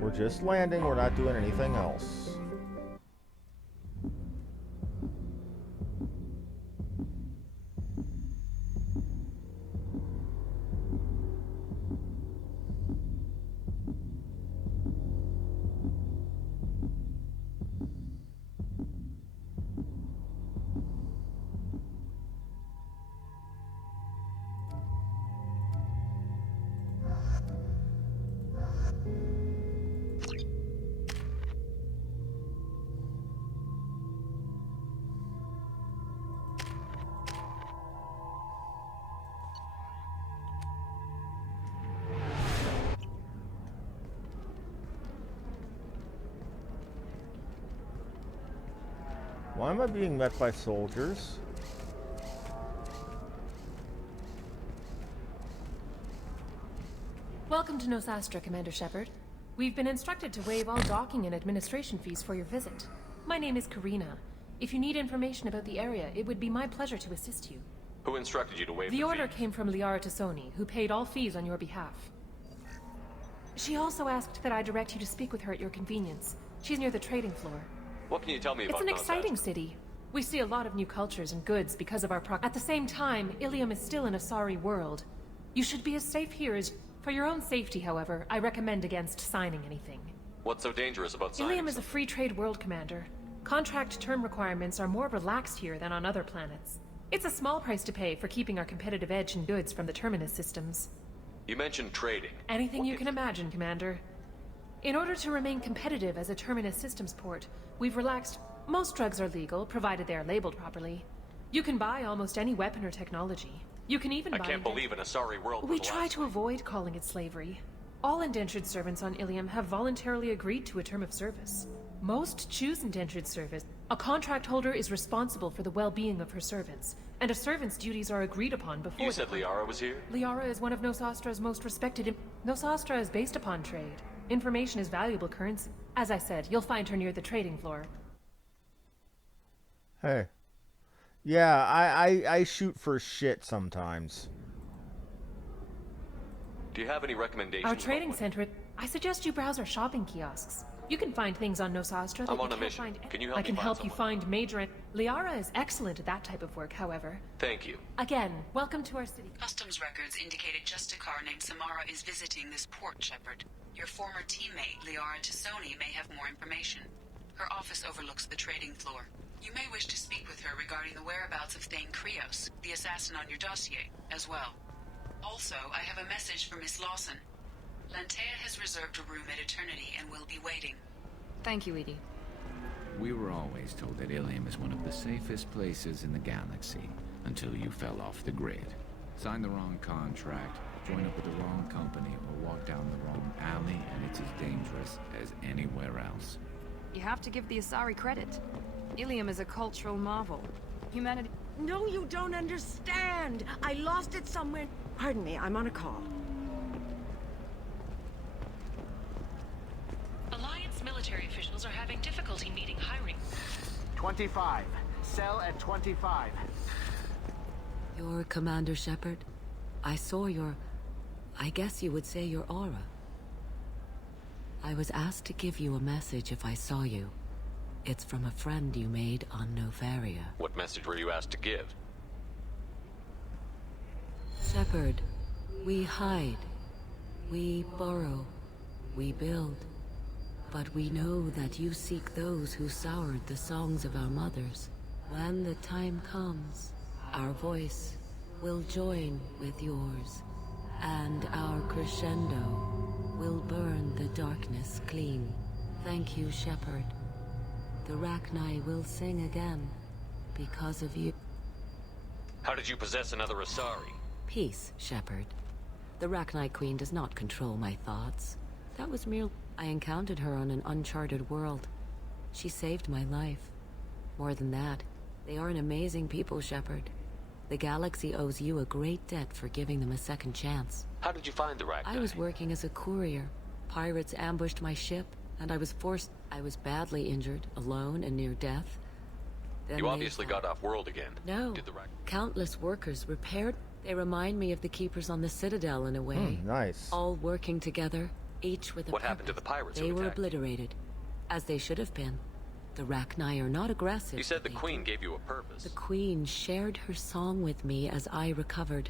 We're just landing, we're not doing anything else. Why am I being met by soldiers? Welcome to Nosastra, Commander Shepard. We've been instructed to waive all docking and administration fees for your visit. My name is Karina. If you need information about the area, it would be my pleasure to assist you. Who instructed you to waive The order came from Liara Tassoni, who paid all fees on your behalf. She also asked that I direct you to speak with her at your convenience. She's near the trading floor. What can you tell me It's about an Nosastra? exciting city. We see a lot of new cultures and goods because of our At the same time, Ilium is still an Asari world. You should be as safe here as... For your own safety, however, I recommend against signing anything. What's so dangerous about signing? Ilium is a free trade world, Commander. Contract term requirements are more relaxed here than on other planets. It's a small price to pay for keeping our competitive edge in goods from the Terminus systems. You mentioned trading. Anything you can imagine, Commander. In order to remain competitive as a Terminus systems port, we've relaxed... Most drugs are legal, provided they are labeled properly. You can buy almost any weapon or technology. You can even buy... I can't believe an Asari world We was try to avoid calling it slavery. All indentured servants on Ilium have voluntarily agreed to a term of service. Most choose indentured service. A contract holder is responsible for the well-being of her servants, and a servant's duties are agreed upon before. You said Liara was here? Liara is one of Nosastra's most respected. Nosastra is based upon trade. Information is valuable currency. As I said, you'll find her near the trading floor. Hey. Yeah, I shoot for shit sometimes. Do you have any recommendations? Our trading center. I suggest you browse our shopping kiosks. You can find things on Nosastra that I'm on you a can't mission. find. Can you help me I can find help you someone? find major. Liara is excellent at that type of work, however. Thank you. Again, welcome to our city. Customs records indicated just a car named Samara is visiting this port, Shepard. Your former teammate, Liara Tassoni, may have more information. Her office overlooks the trading floor. You may wish to speak with her regarding the whereabouts of Thane Krios, the assassin on your dossier, as well. Also, I have a message for Miss Lawson. Lantea has reserved a room at Eternity and will be waiting. Thank you, Edie. We were always told that Ilium is one of the safest places in the galaxy, until you fell off the grid. Signed the wrong contract, join up with the wrong company, or walk down the wrong alley, and it's as dangerous as anywhere else. You have to give the Asari credit. Ilium is a cultural marvel. Humanity... No, you don't understand! I lost it somewhere. Pardon me, I'm on a call. Alliance military officials are having difficulty meeting hiring. 25. Cell at 25. You're Commander Shepard? I saw your... I guess you would say your aura. I was asked to give you a message if I saw you. It's from a friend you made on Novaria. What message were you asked to give? Shepard, we hide. We borrow. We build. But we know that you seek those who soured the songs of our mothers. When the time comes, our voice will join with yours, and our crescendo will burn the darkness clean. Thank you, Shepard. The Rachni will sing again, because of you. How did you possess another Asari? Peace, Shepard. The Rachni Queen does not control my thoughts. That was mere... I encountered her on an uncharted world. She saved my life. More than that, they are an amazing people, Shepard. The galaxy owes you a great debt for giving them a second chance. How did you find the Rachni? I was working as a courier. Pirates ambushed my ship, and I was badly injured, alone and near death. Then You obviously got off world again. No. Did the Rachni... Countless workers repaired. They remind me of the keepers on the Citadel in a way. Nice. All working together, each with a What happened to the pirates They who were attacked? obliterated, as they should have been. The Rachni are not aggressive. You said the Queen gave you a purpose. The Queen shared her song with me as I recovered.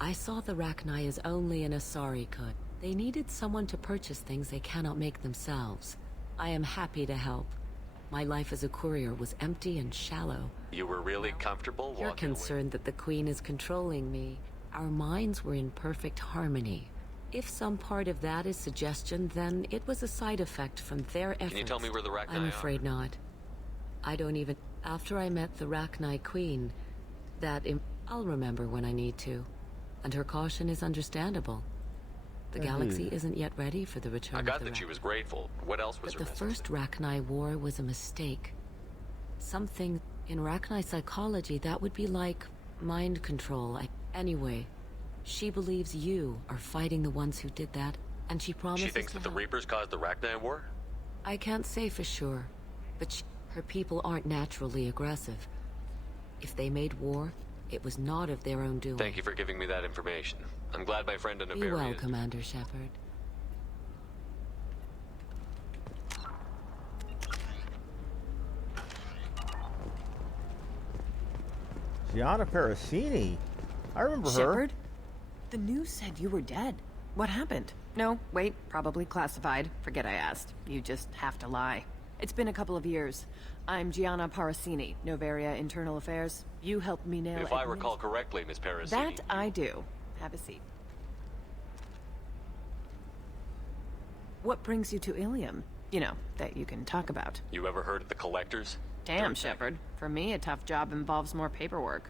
I saw the Rachni as only an Asari could. They needed someone to purchase things they cannot make themselves. I am happy to help. My life as a courier was empty and shallow. You were really comfortable You're walking away? concerned that the Queen is controlling me. Our minds were in perfect harmony. If some part of that is suggestion, then it was a side effect from their efforts. Can you tell me where the Rachni I'm are? afraid not. I don't even... After I met the Rachni Queen, I'll remember when I need to. And her caution is understandable. The galaxy isn't yet ready for the return I got of the that she was grateful. What else was But her the message? first Rachni war was a mistake. Something in Rachni psychology that would be like mind control. Anyway, she believes you are fighting the ones who did that, and she promises She thinks to that the help. Reapers caused the Rachni War? I can't say for sure, but her people aren't naturally aggressive. If they made war, it was not of their own doing. Thank you for giving me that information. I'm glad my friend in Be well, Novaria... Commander Shepard. Gianna Parasini. I remember her. Shepard? The news said you were dead. What happened? No, wait, probably classified. Forget I asked. You just have to lie. It's been a couple of years. I'm Gianna Parasini, Novaria Internal Affairs. You helped me nail If I recall correctly, Miss Parasini... That I do. Have a seat. What brings you to Ilium? You know, that you can talk about. You ever heard of the Collectors? Damn, Shepard. For me, a tough job involves more paperwork.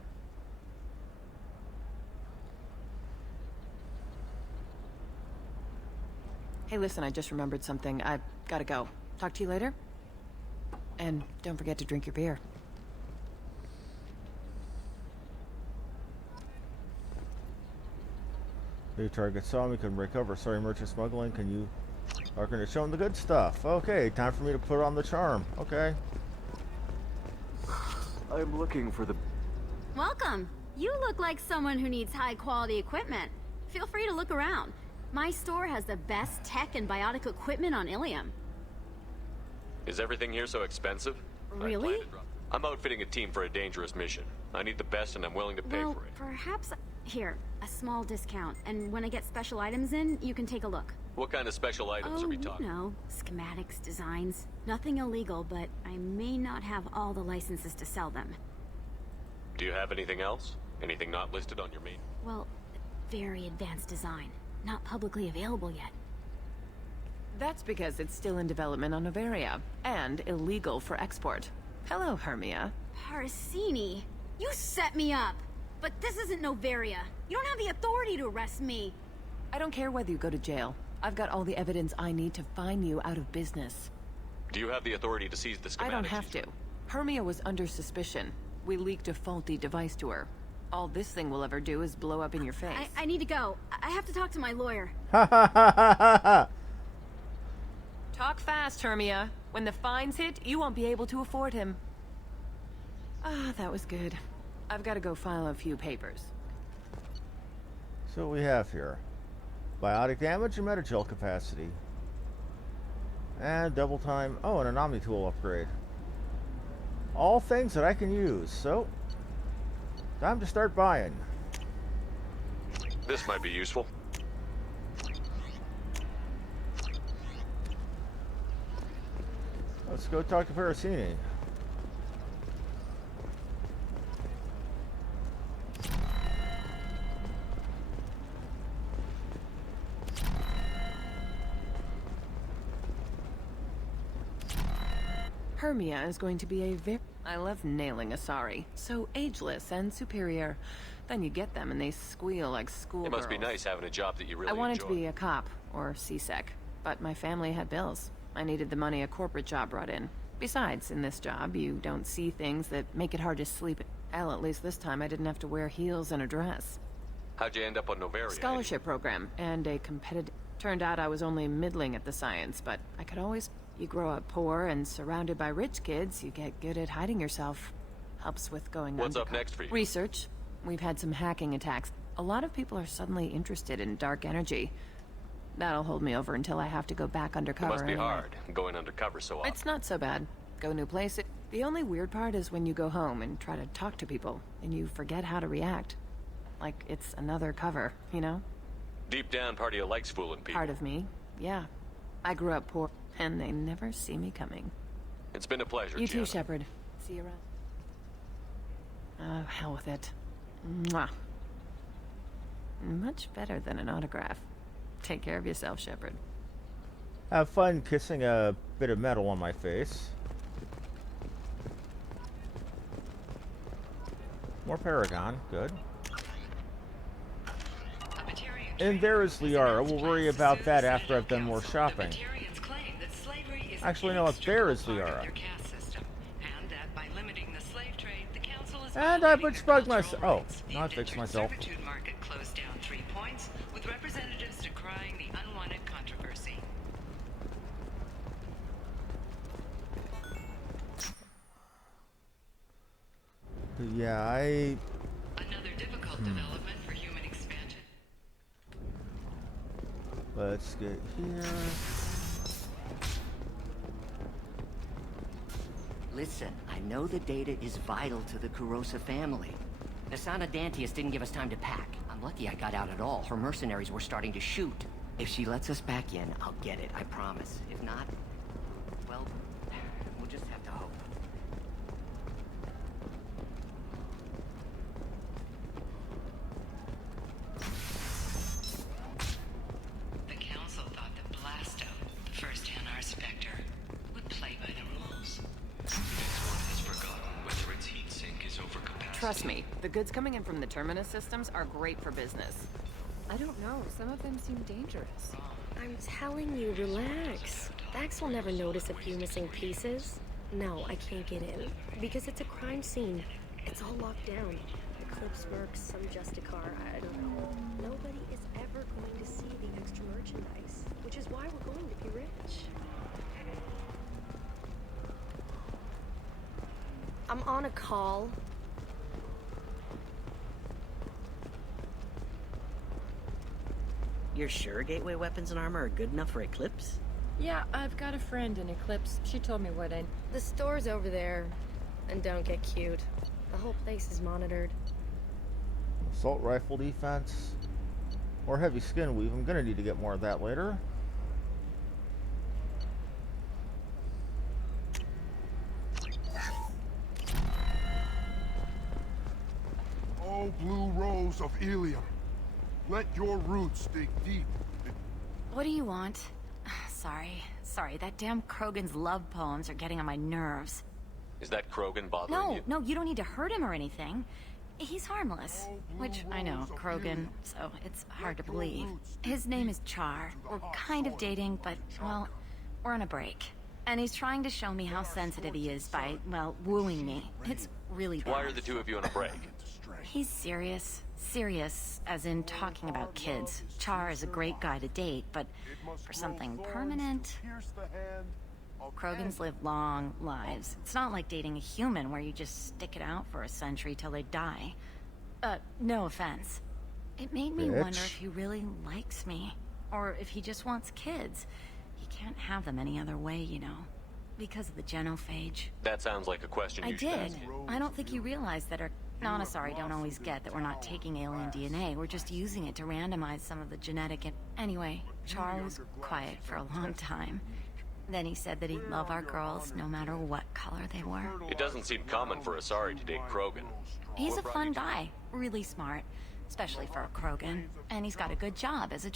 Hey, listen, I just remembered something. I've gotta go. Talk to you later. And don't forget to drink your beer. New target saw me, couldn't recover. Sorry, merchant smuggling. Can you... Are going to show him the good stuff. Okay, time for me to put on the charm. Okay. I'm looking for the... Welcome. You look like someone who needs high-quality equipment. Feel free to look around. My store has the best tech and biotic equipment on Ilium. Is everything here so expensive? Really? I'm outfitting a team for a dangerous mission. I need the best and I'm willing to pay Well, for it. perhaps... Here, a small discount. And when I get special items in, you can take a look. What kind of special items are we talking? No, schematics, designs. Nothing illegal, but I may not have all the licenses to sell them. Do you have anything else? Anything not listed on your main? Well, very advanced design. Not publicly available yet. That's because it's still in development on Novaria, and illegal for export. Hello, Hermia. Parsini, you set me up! But this isn't Novaria. You don't have the authority to arrest me. I don't care whether you go to jail. I've got all the evidence I need to find you out of business. Do you have the authority to seize the schematics? I don't have to. Hermia was under suspicion. We leaked a faulty device to her. All this thing will ever do is blow up in your face. I need to go. I have to talk to my lawyer. Ha ha ha ha ha! Talk fast, Hermia. When the fines hit, you won't be able to afford him. Ah, that was good. I've got to go file a few papers. So what we have here. Biotic damage and metagel capacity. And double time. Oh, and an Omni tool upgrade. All things that I can use. So, time to start buying. This might be useful. Let's go talk to Parsini. Hermia is going to be a very... I love nailing a sorry. So ageless and superior. Then you get them and they squeal like schoolgirls. It must be nice having a job that you really I wanted enjoy. to be a cop, or CSEC. But my family had bills. I needed the money a corporate job brought in. Besides, in this job, you don't see things that make it hard to sleep. Hell, at least this time I didn't have to wear heels and a dress. How'd you end up on Novaria? Scholarship program, and a competitive... Turned out I was only middling at the science, but I could always... You grow up poor and surrounded by rich kids, you get good at hiding yourself. Helps with going What's undercover. up next for you? Research. We've had some hacking attacks. A lot of people are suddenly interested in dark energy. That'll hold me over until I have to go back It undercover. must be anyway. hard, going undercover so often. It's not so bad. Go new place. The only weird part is when you go home and try to talk to people, and you forget how to react. Like it's another cover, you know? Deep down, part of you likes fooling people. Part of me, yeah. I grew up poor, and they never see me coming. It's been a pleasure, You too, Gianna. Shepard. See you around. Oh, hell with it. Mwah. Much better than an autograph. Take care of yourself, Shepard. Have fun kissing a bit of metal on my face. More Paragon, good. And there is Liara. We'll worry about that after I've done more shopping. Actually, no, up there is Liara. And I butch bugged myself. Oh, now I fixed myself. Market closed down 3 points, with representatives decrying the unwanted controversy. Yeah, Another difficult development for human expansion. Let's get here. Listen, I know the data is vital to the Kurosa family. Nasana Dantius didn't give us time to pack. I'm lucky I got out at all. Her mercenaries were starting to shoot. If she lets us back in, I'll get it, I promise. If not, well, we'll just have to hope. The council thought that Blasto, the first NR Spectre, would play by the rules. One has forgotten whether its heat sink is overcapacity. Trust me, the goods coming in from the Terminus systems are great for business. I don't know. Some of them seem dangerous. I'm telling you, relax. Thax will never notice a few missing pieces. No, I can't get in, because it's a crime scene. It's all locked down. Eclipse mercs, some Justicar, I don't know. Nobody is ever going to see the extra merchandise, which is why we're going to be rich. I'm on a call. You're sure gateway weapons and armor are good enough for Eclipse? Yeah, I've got a friend in Eclipse. She told me what I... The store's over there. And don't get cute. The whole place is monitored. Assault rifle defense. Or heavy skin weave. I'm gonna need to get more of that later. Oh, blue rose of Ilium. Let your roots dig deep. What do you want? Sorry, that damn Krogan's love poems are getting on my nerves. Is that Krogan bothering you? No, you don't need to hurt him or anything. He's harmless. Which, I know, Krogan, so it's hard to believe. His name is Char. We're kind of dating, but, well, we're on a break. And he's trying to show me how sensitive he is by, well, wooing me. It's really bad. Why are the two of you on a break? He's serious. Serious, as in talking about kids. Char is a great guy to date, but for something permanent... Krogans live long lives. It's not like dating a human where you just stick it out for a century till they die. No offense. It made me wonder if he really likes me. Or if he just wants kids. He can't have them any other way, you know. Because of the genophage. That sounds like a question you should ask. I don't think you realize that our Nonosauri don't always get that we're not taking alien DNA. We're just using it to randomize some of the genetic... Anyway, Char was quiet for a long time. Then he said that he'd love our girls no matter what color they were. It doesn't seem common for Asari to date Krogan. He's a fun guy, really smart, especially for a Krogan. And he's got a good job as a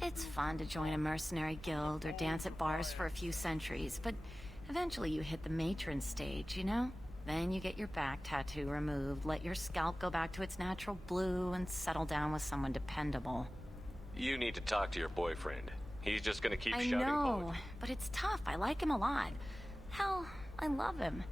It's fun to join a mercenary guild or dance at bars for a few centuries, but eventually you hit the matron stage, you know? Then you get your back tattoo removed, let your scalp go back to its natural blue, and settle down with someone dependable. You need to talk to your boyfriend. He's just gonna keep shouting poetry. But it's tough. I like him a lot. Hell, I love him.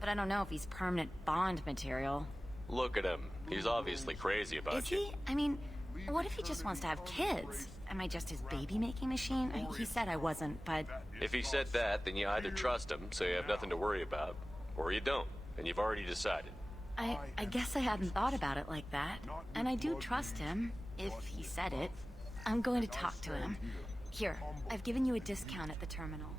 But I don't know if he's permanent Bond material. Look at him. He's obviously crazy about Is he? I mean, what if he just wants to have kids? Am I just his baby-making machine? He said I wasn't, but... If he said that, then you either trust him, so you have nothing to worry about, or you don't, and you've already decided. I guess I hadn't thought about it like that. And I do trust him, if he said it. I'm going to talk to him. Here, I've given you a discount at the terminal.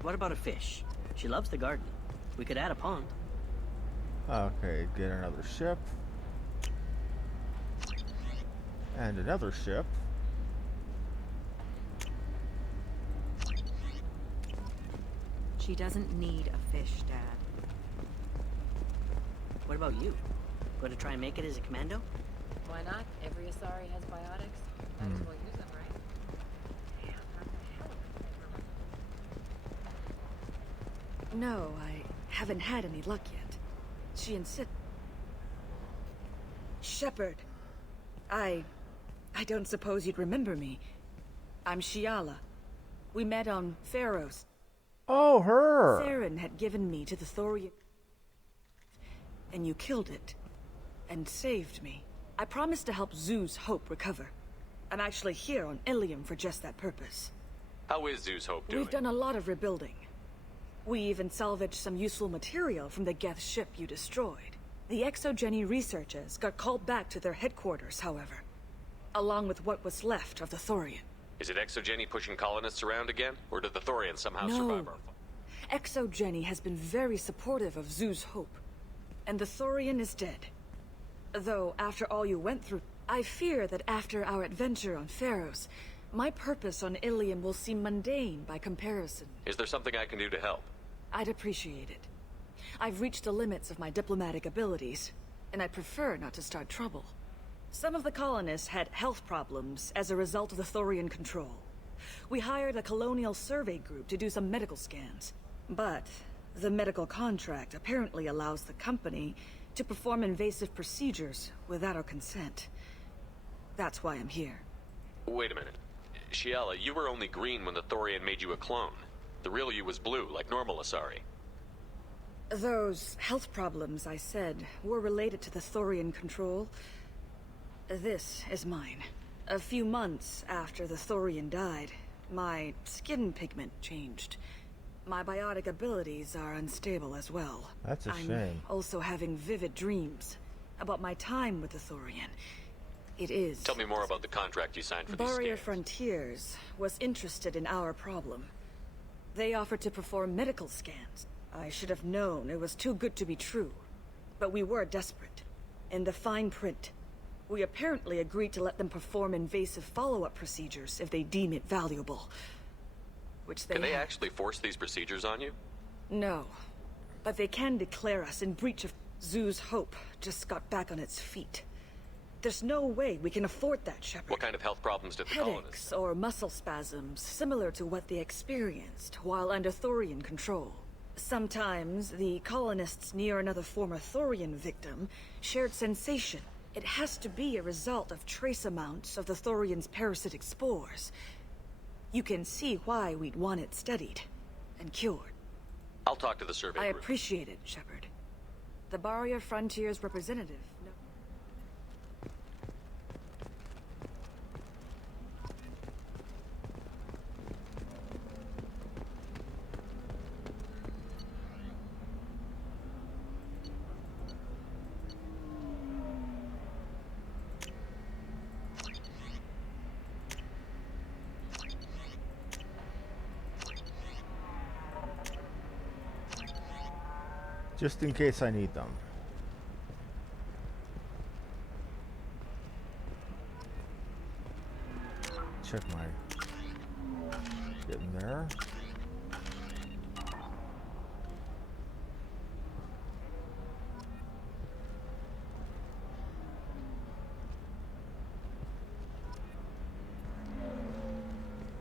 What about a fish? She loves the garden. We could add a pond. Okay, get another ship. And another ship. She doesn't need a fish, Dad. What about you? Going to try and make it as a commando? Why not? Every Asari has biotics. Might as well use them, right? No, I haven't had any luck yet. She insists. Shepard. I don't suppose you'd remember me. I'm Shiala. We met on Pharos. Oh, her! Theron had given me to the Thorian. And you killed it. And saved me. I promised to help Zoo's Hope recover. I'm actually here on Ilium for just that purpose. How is Zeus Hope doing? We've done a lot of rebuilding. We even salvaged some useful material from the Geth ship you destroyed. The Exogeny researchers got called back to their headquarters, however. Along with what was left of the Thorian. Is it Exogeny pushing colonists around again? Or did the Thorians somehow survive our fall? Exogeny has been very supportive of Zoo's Hope. And the Thorian is dead. Though, after all you went through, I fear that after our adventure on Pharos, my purpose on Ilium will seem mundane by comparison. Is there something I can do to help? I'd appreciate it. I've reached the limits of my diplomatic abilities, and I prefer not to start trouble. Some of the colonists had health problems as a result of the Thorian control. We hired a colonial survey group to do some medical scans. But the medical contract apparently allows the company to perform invasive procedures without our consent. That's why I'm here. Wait a minute. Shiala, you were only green when the Thorian made you a clone. The real you was blue, like normal Asari. Those health problems I said were related to the Thorian control. This is mine. A few months after the Thorian died, my skin pigment changed. My biotic abilities are unstable as well. That's a I'm shame. also having vivid dreams about my time with the Thorian. It is... Tell me more about the contract you signed for these Bioware scans. Frontiers was interested in our problem. They offered to perform medical scans. I should have known it was too good to be true. But we were desperate. In the fine print, we apparently agreed to let them perform invasive follow-up procedures if they deem it valuable. Which they Can they have. actually force these procedures on you? No. But they can declare us in breach of... Zoo's hope just got back on its feet. There's no way we can afford that, Shepard. What kind of health problems did the colonists? Headaches or muscle spasms, similar to what they experienced while under Thorian control. Sometimes, the colonists near another former Thorian victim shared sensation. It has to be a result of trace amounts of the Thorian's parasitic spores. You can see why we'd want it studied and cured. I'll talk to the survey I group. appreciate it, Shepard. The Bioware Frontiers representative... Just in case I need them. Check my... Get in there.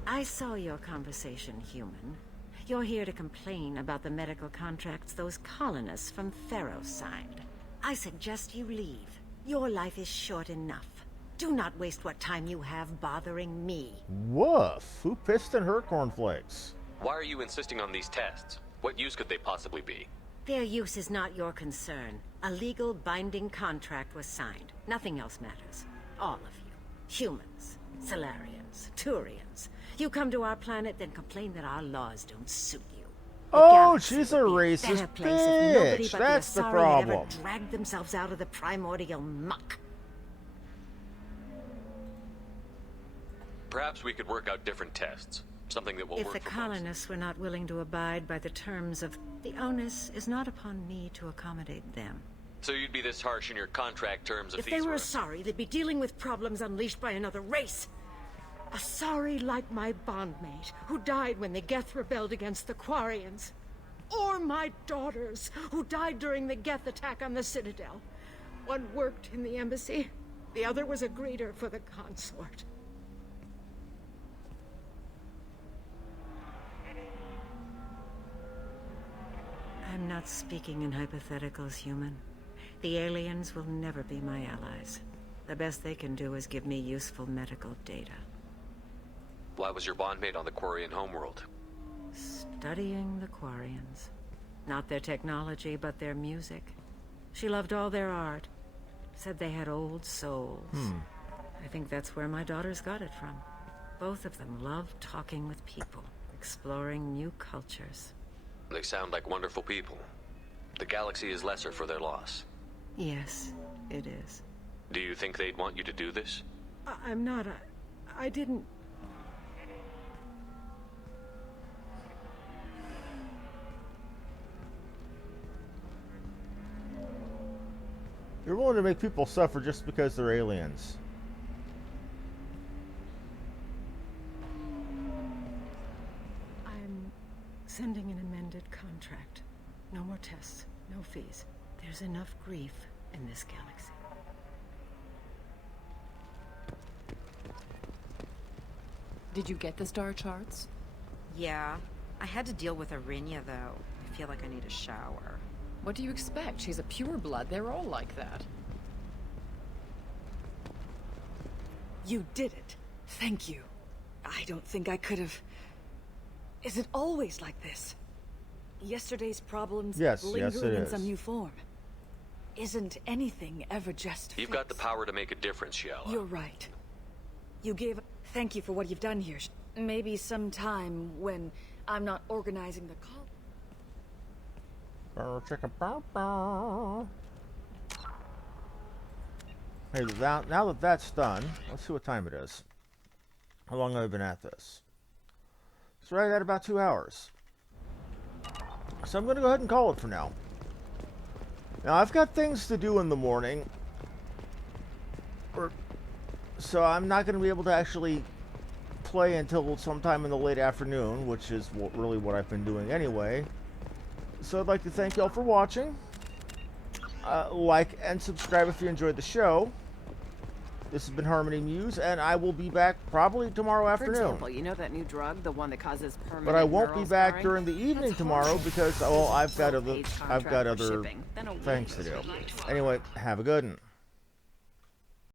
I saw your conversation, human. You're here to complain about the medical contracts those colonists from Theros signed. I suggest you leave. Your life is short enough. Do not waste what time you have bothering me. Woof! Who pissed in her cornflakes? Why are you insisting on these tests? What use could they possibly be? Their use is not your concern. A legal binding contract was signed. Nothing else matters. All of you. Humans, Solarians, Turians. You come to our planet, then complain that our laws don't suit you. The Oh, galaxy she's a would be racist better place if nobody bitch. but That's the the Asari problem. had ever dragged themselves out of the primordial muck. Perhaps we could work out different tests. Something that will If work the for both. colonists were not willing to abide by the terms of... The onus is not upon me to accommodate them. So you'd be this harsh in your contract terms if If these they were were... Asari, they'd be dealing with problems unleashed by another race. Asari like my bondmate, who died when the Geth rebelled against the Quarians. Or my daughters, who died during the Geth attack on the Citadel. One worked in the embassy, the other was a greeter for the consort. I'm not speaking in hypotheticals, human. The aliens will never be my allies. The best they can do is give me useful medical data. Why was your bondmate on the Quarian homeworld? Studying the Quarians. Not their technology, but their music. She loved all their art. Said they had old souls. I think that's where my daughters got it from. Both of them loved talking with people, exploring new cultures. They sound like wonderful people. The galaxy is lesser for their loss. Yes, it is. Do you think they'd want you to do this? I'm not. I didn't... You're willing to make people suffer just because they're aliens. I'm sending an amended contract. No more tests, no fees. There's enough grief in this galaxy. Did you get the star charts? Yeah. I had to deal with Arinya, though. I feel like I need a shower. What do you expect? She's a pureblood. They're all like that. You did it. Thank you. I don't think I could have... Is it always like this? Yesterday's problems lingering in some new form. Isn't anything ever just You've got the power to make a difference, Yella. You're right. You gave... Thank you for what you've done here. Maybe sometime when I'm not organizing the call... Hey, now that that's done, let's see what time it is. How long have I been at this? It's right at about 2 hours. So I'm going to go ahead and call it for now. Now, I've got things to do in the morning. So I'm not going to be able to actually play until sometime in the late afternoon, which is really what I've been doing anyway. So I'd like to thank y'all for watching. Like and subscribe if you enjoyed the show. This has been Harmony Muse, and I will be back probably tomorrow afternoon. For example, you know that new drug, the one that causes permanent but I won't be back scarring? during the evening That's tomorrow horrible. because, well, I've got other AIDS contract for things shipping, then a to do. Anyway, have a good one.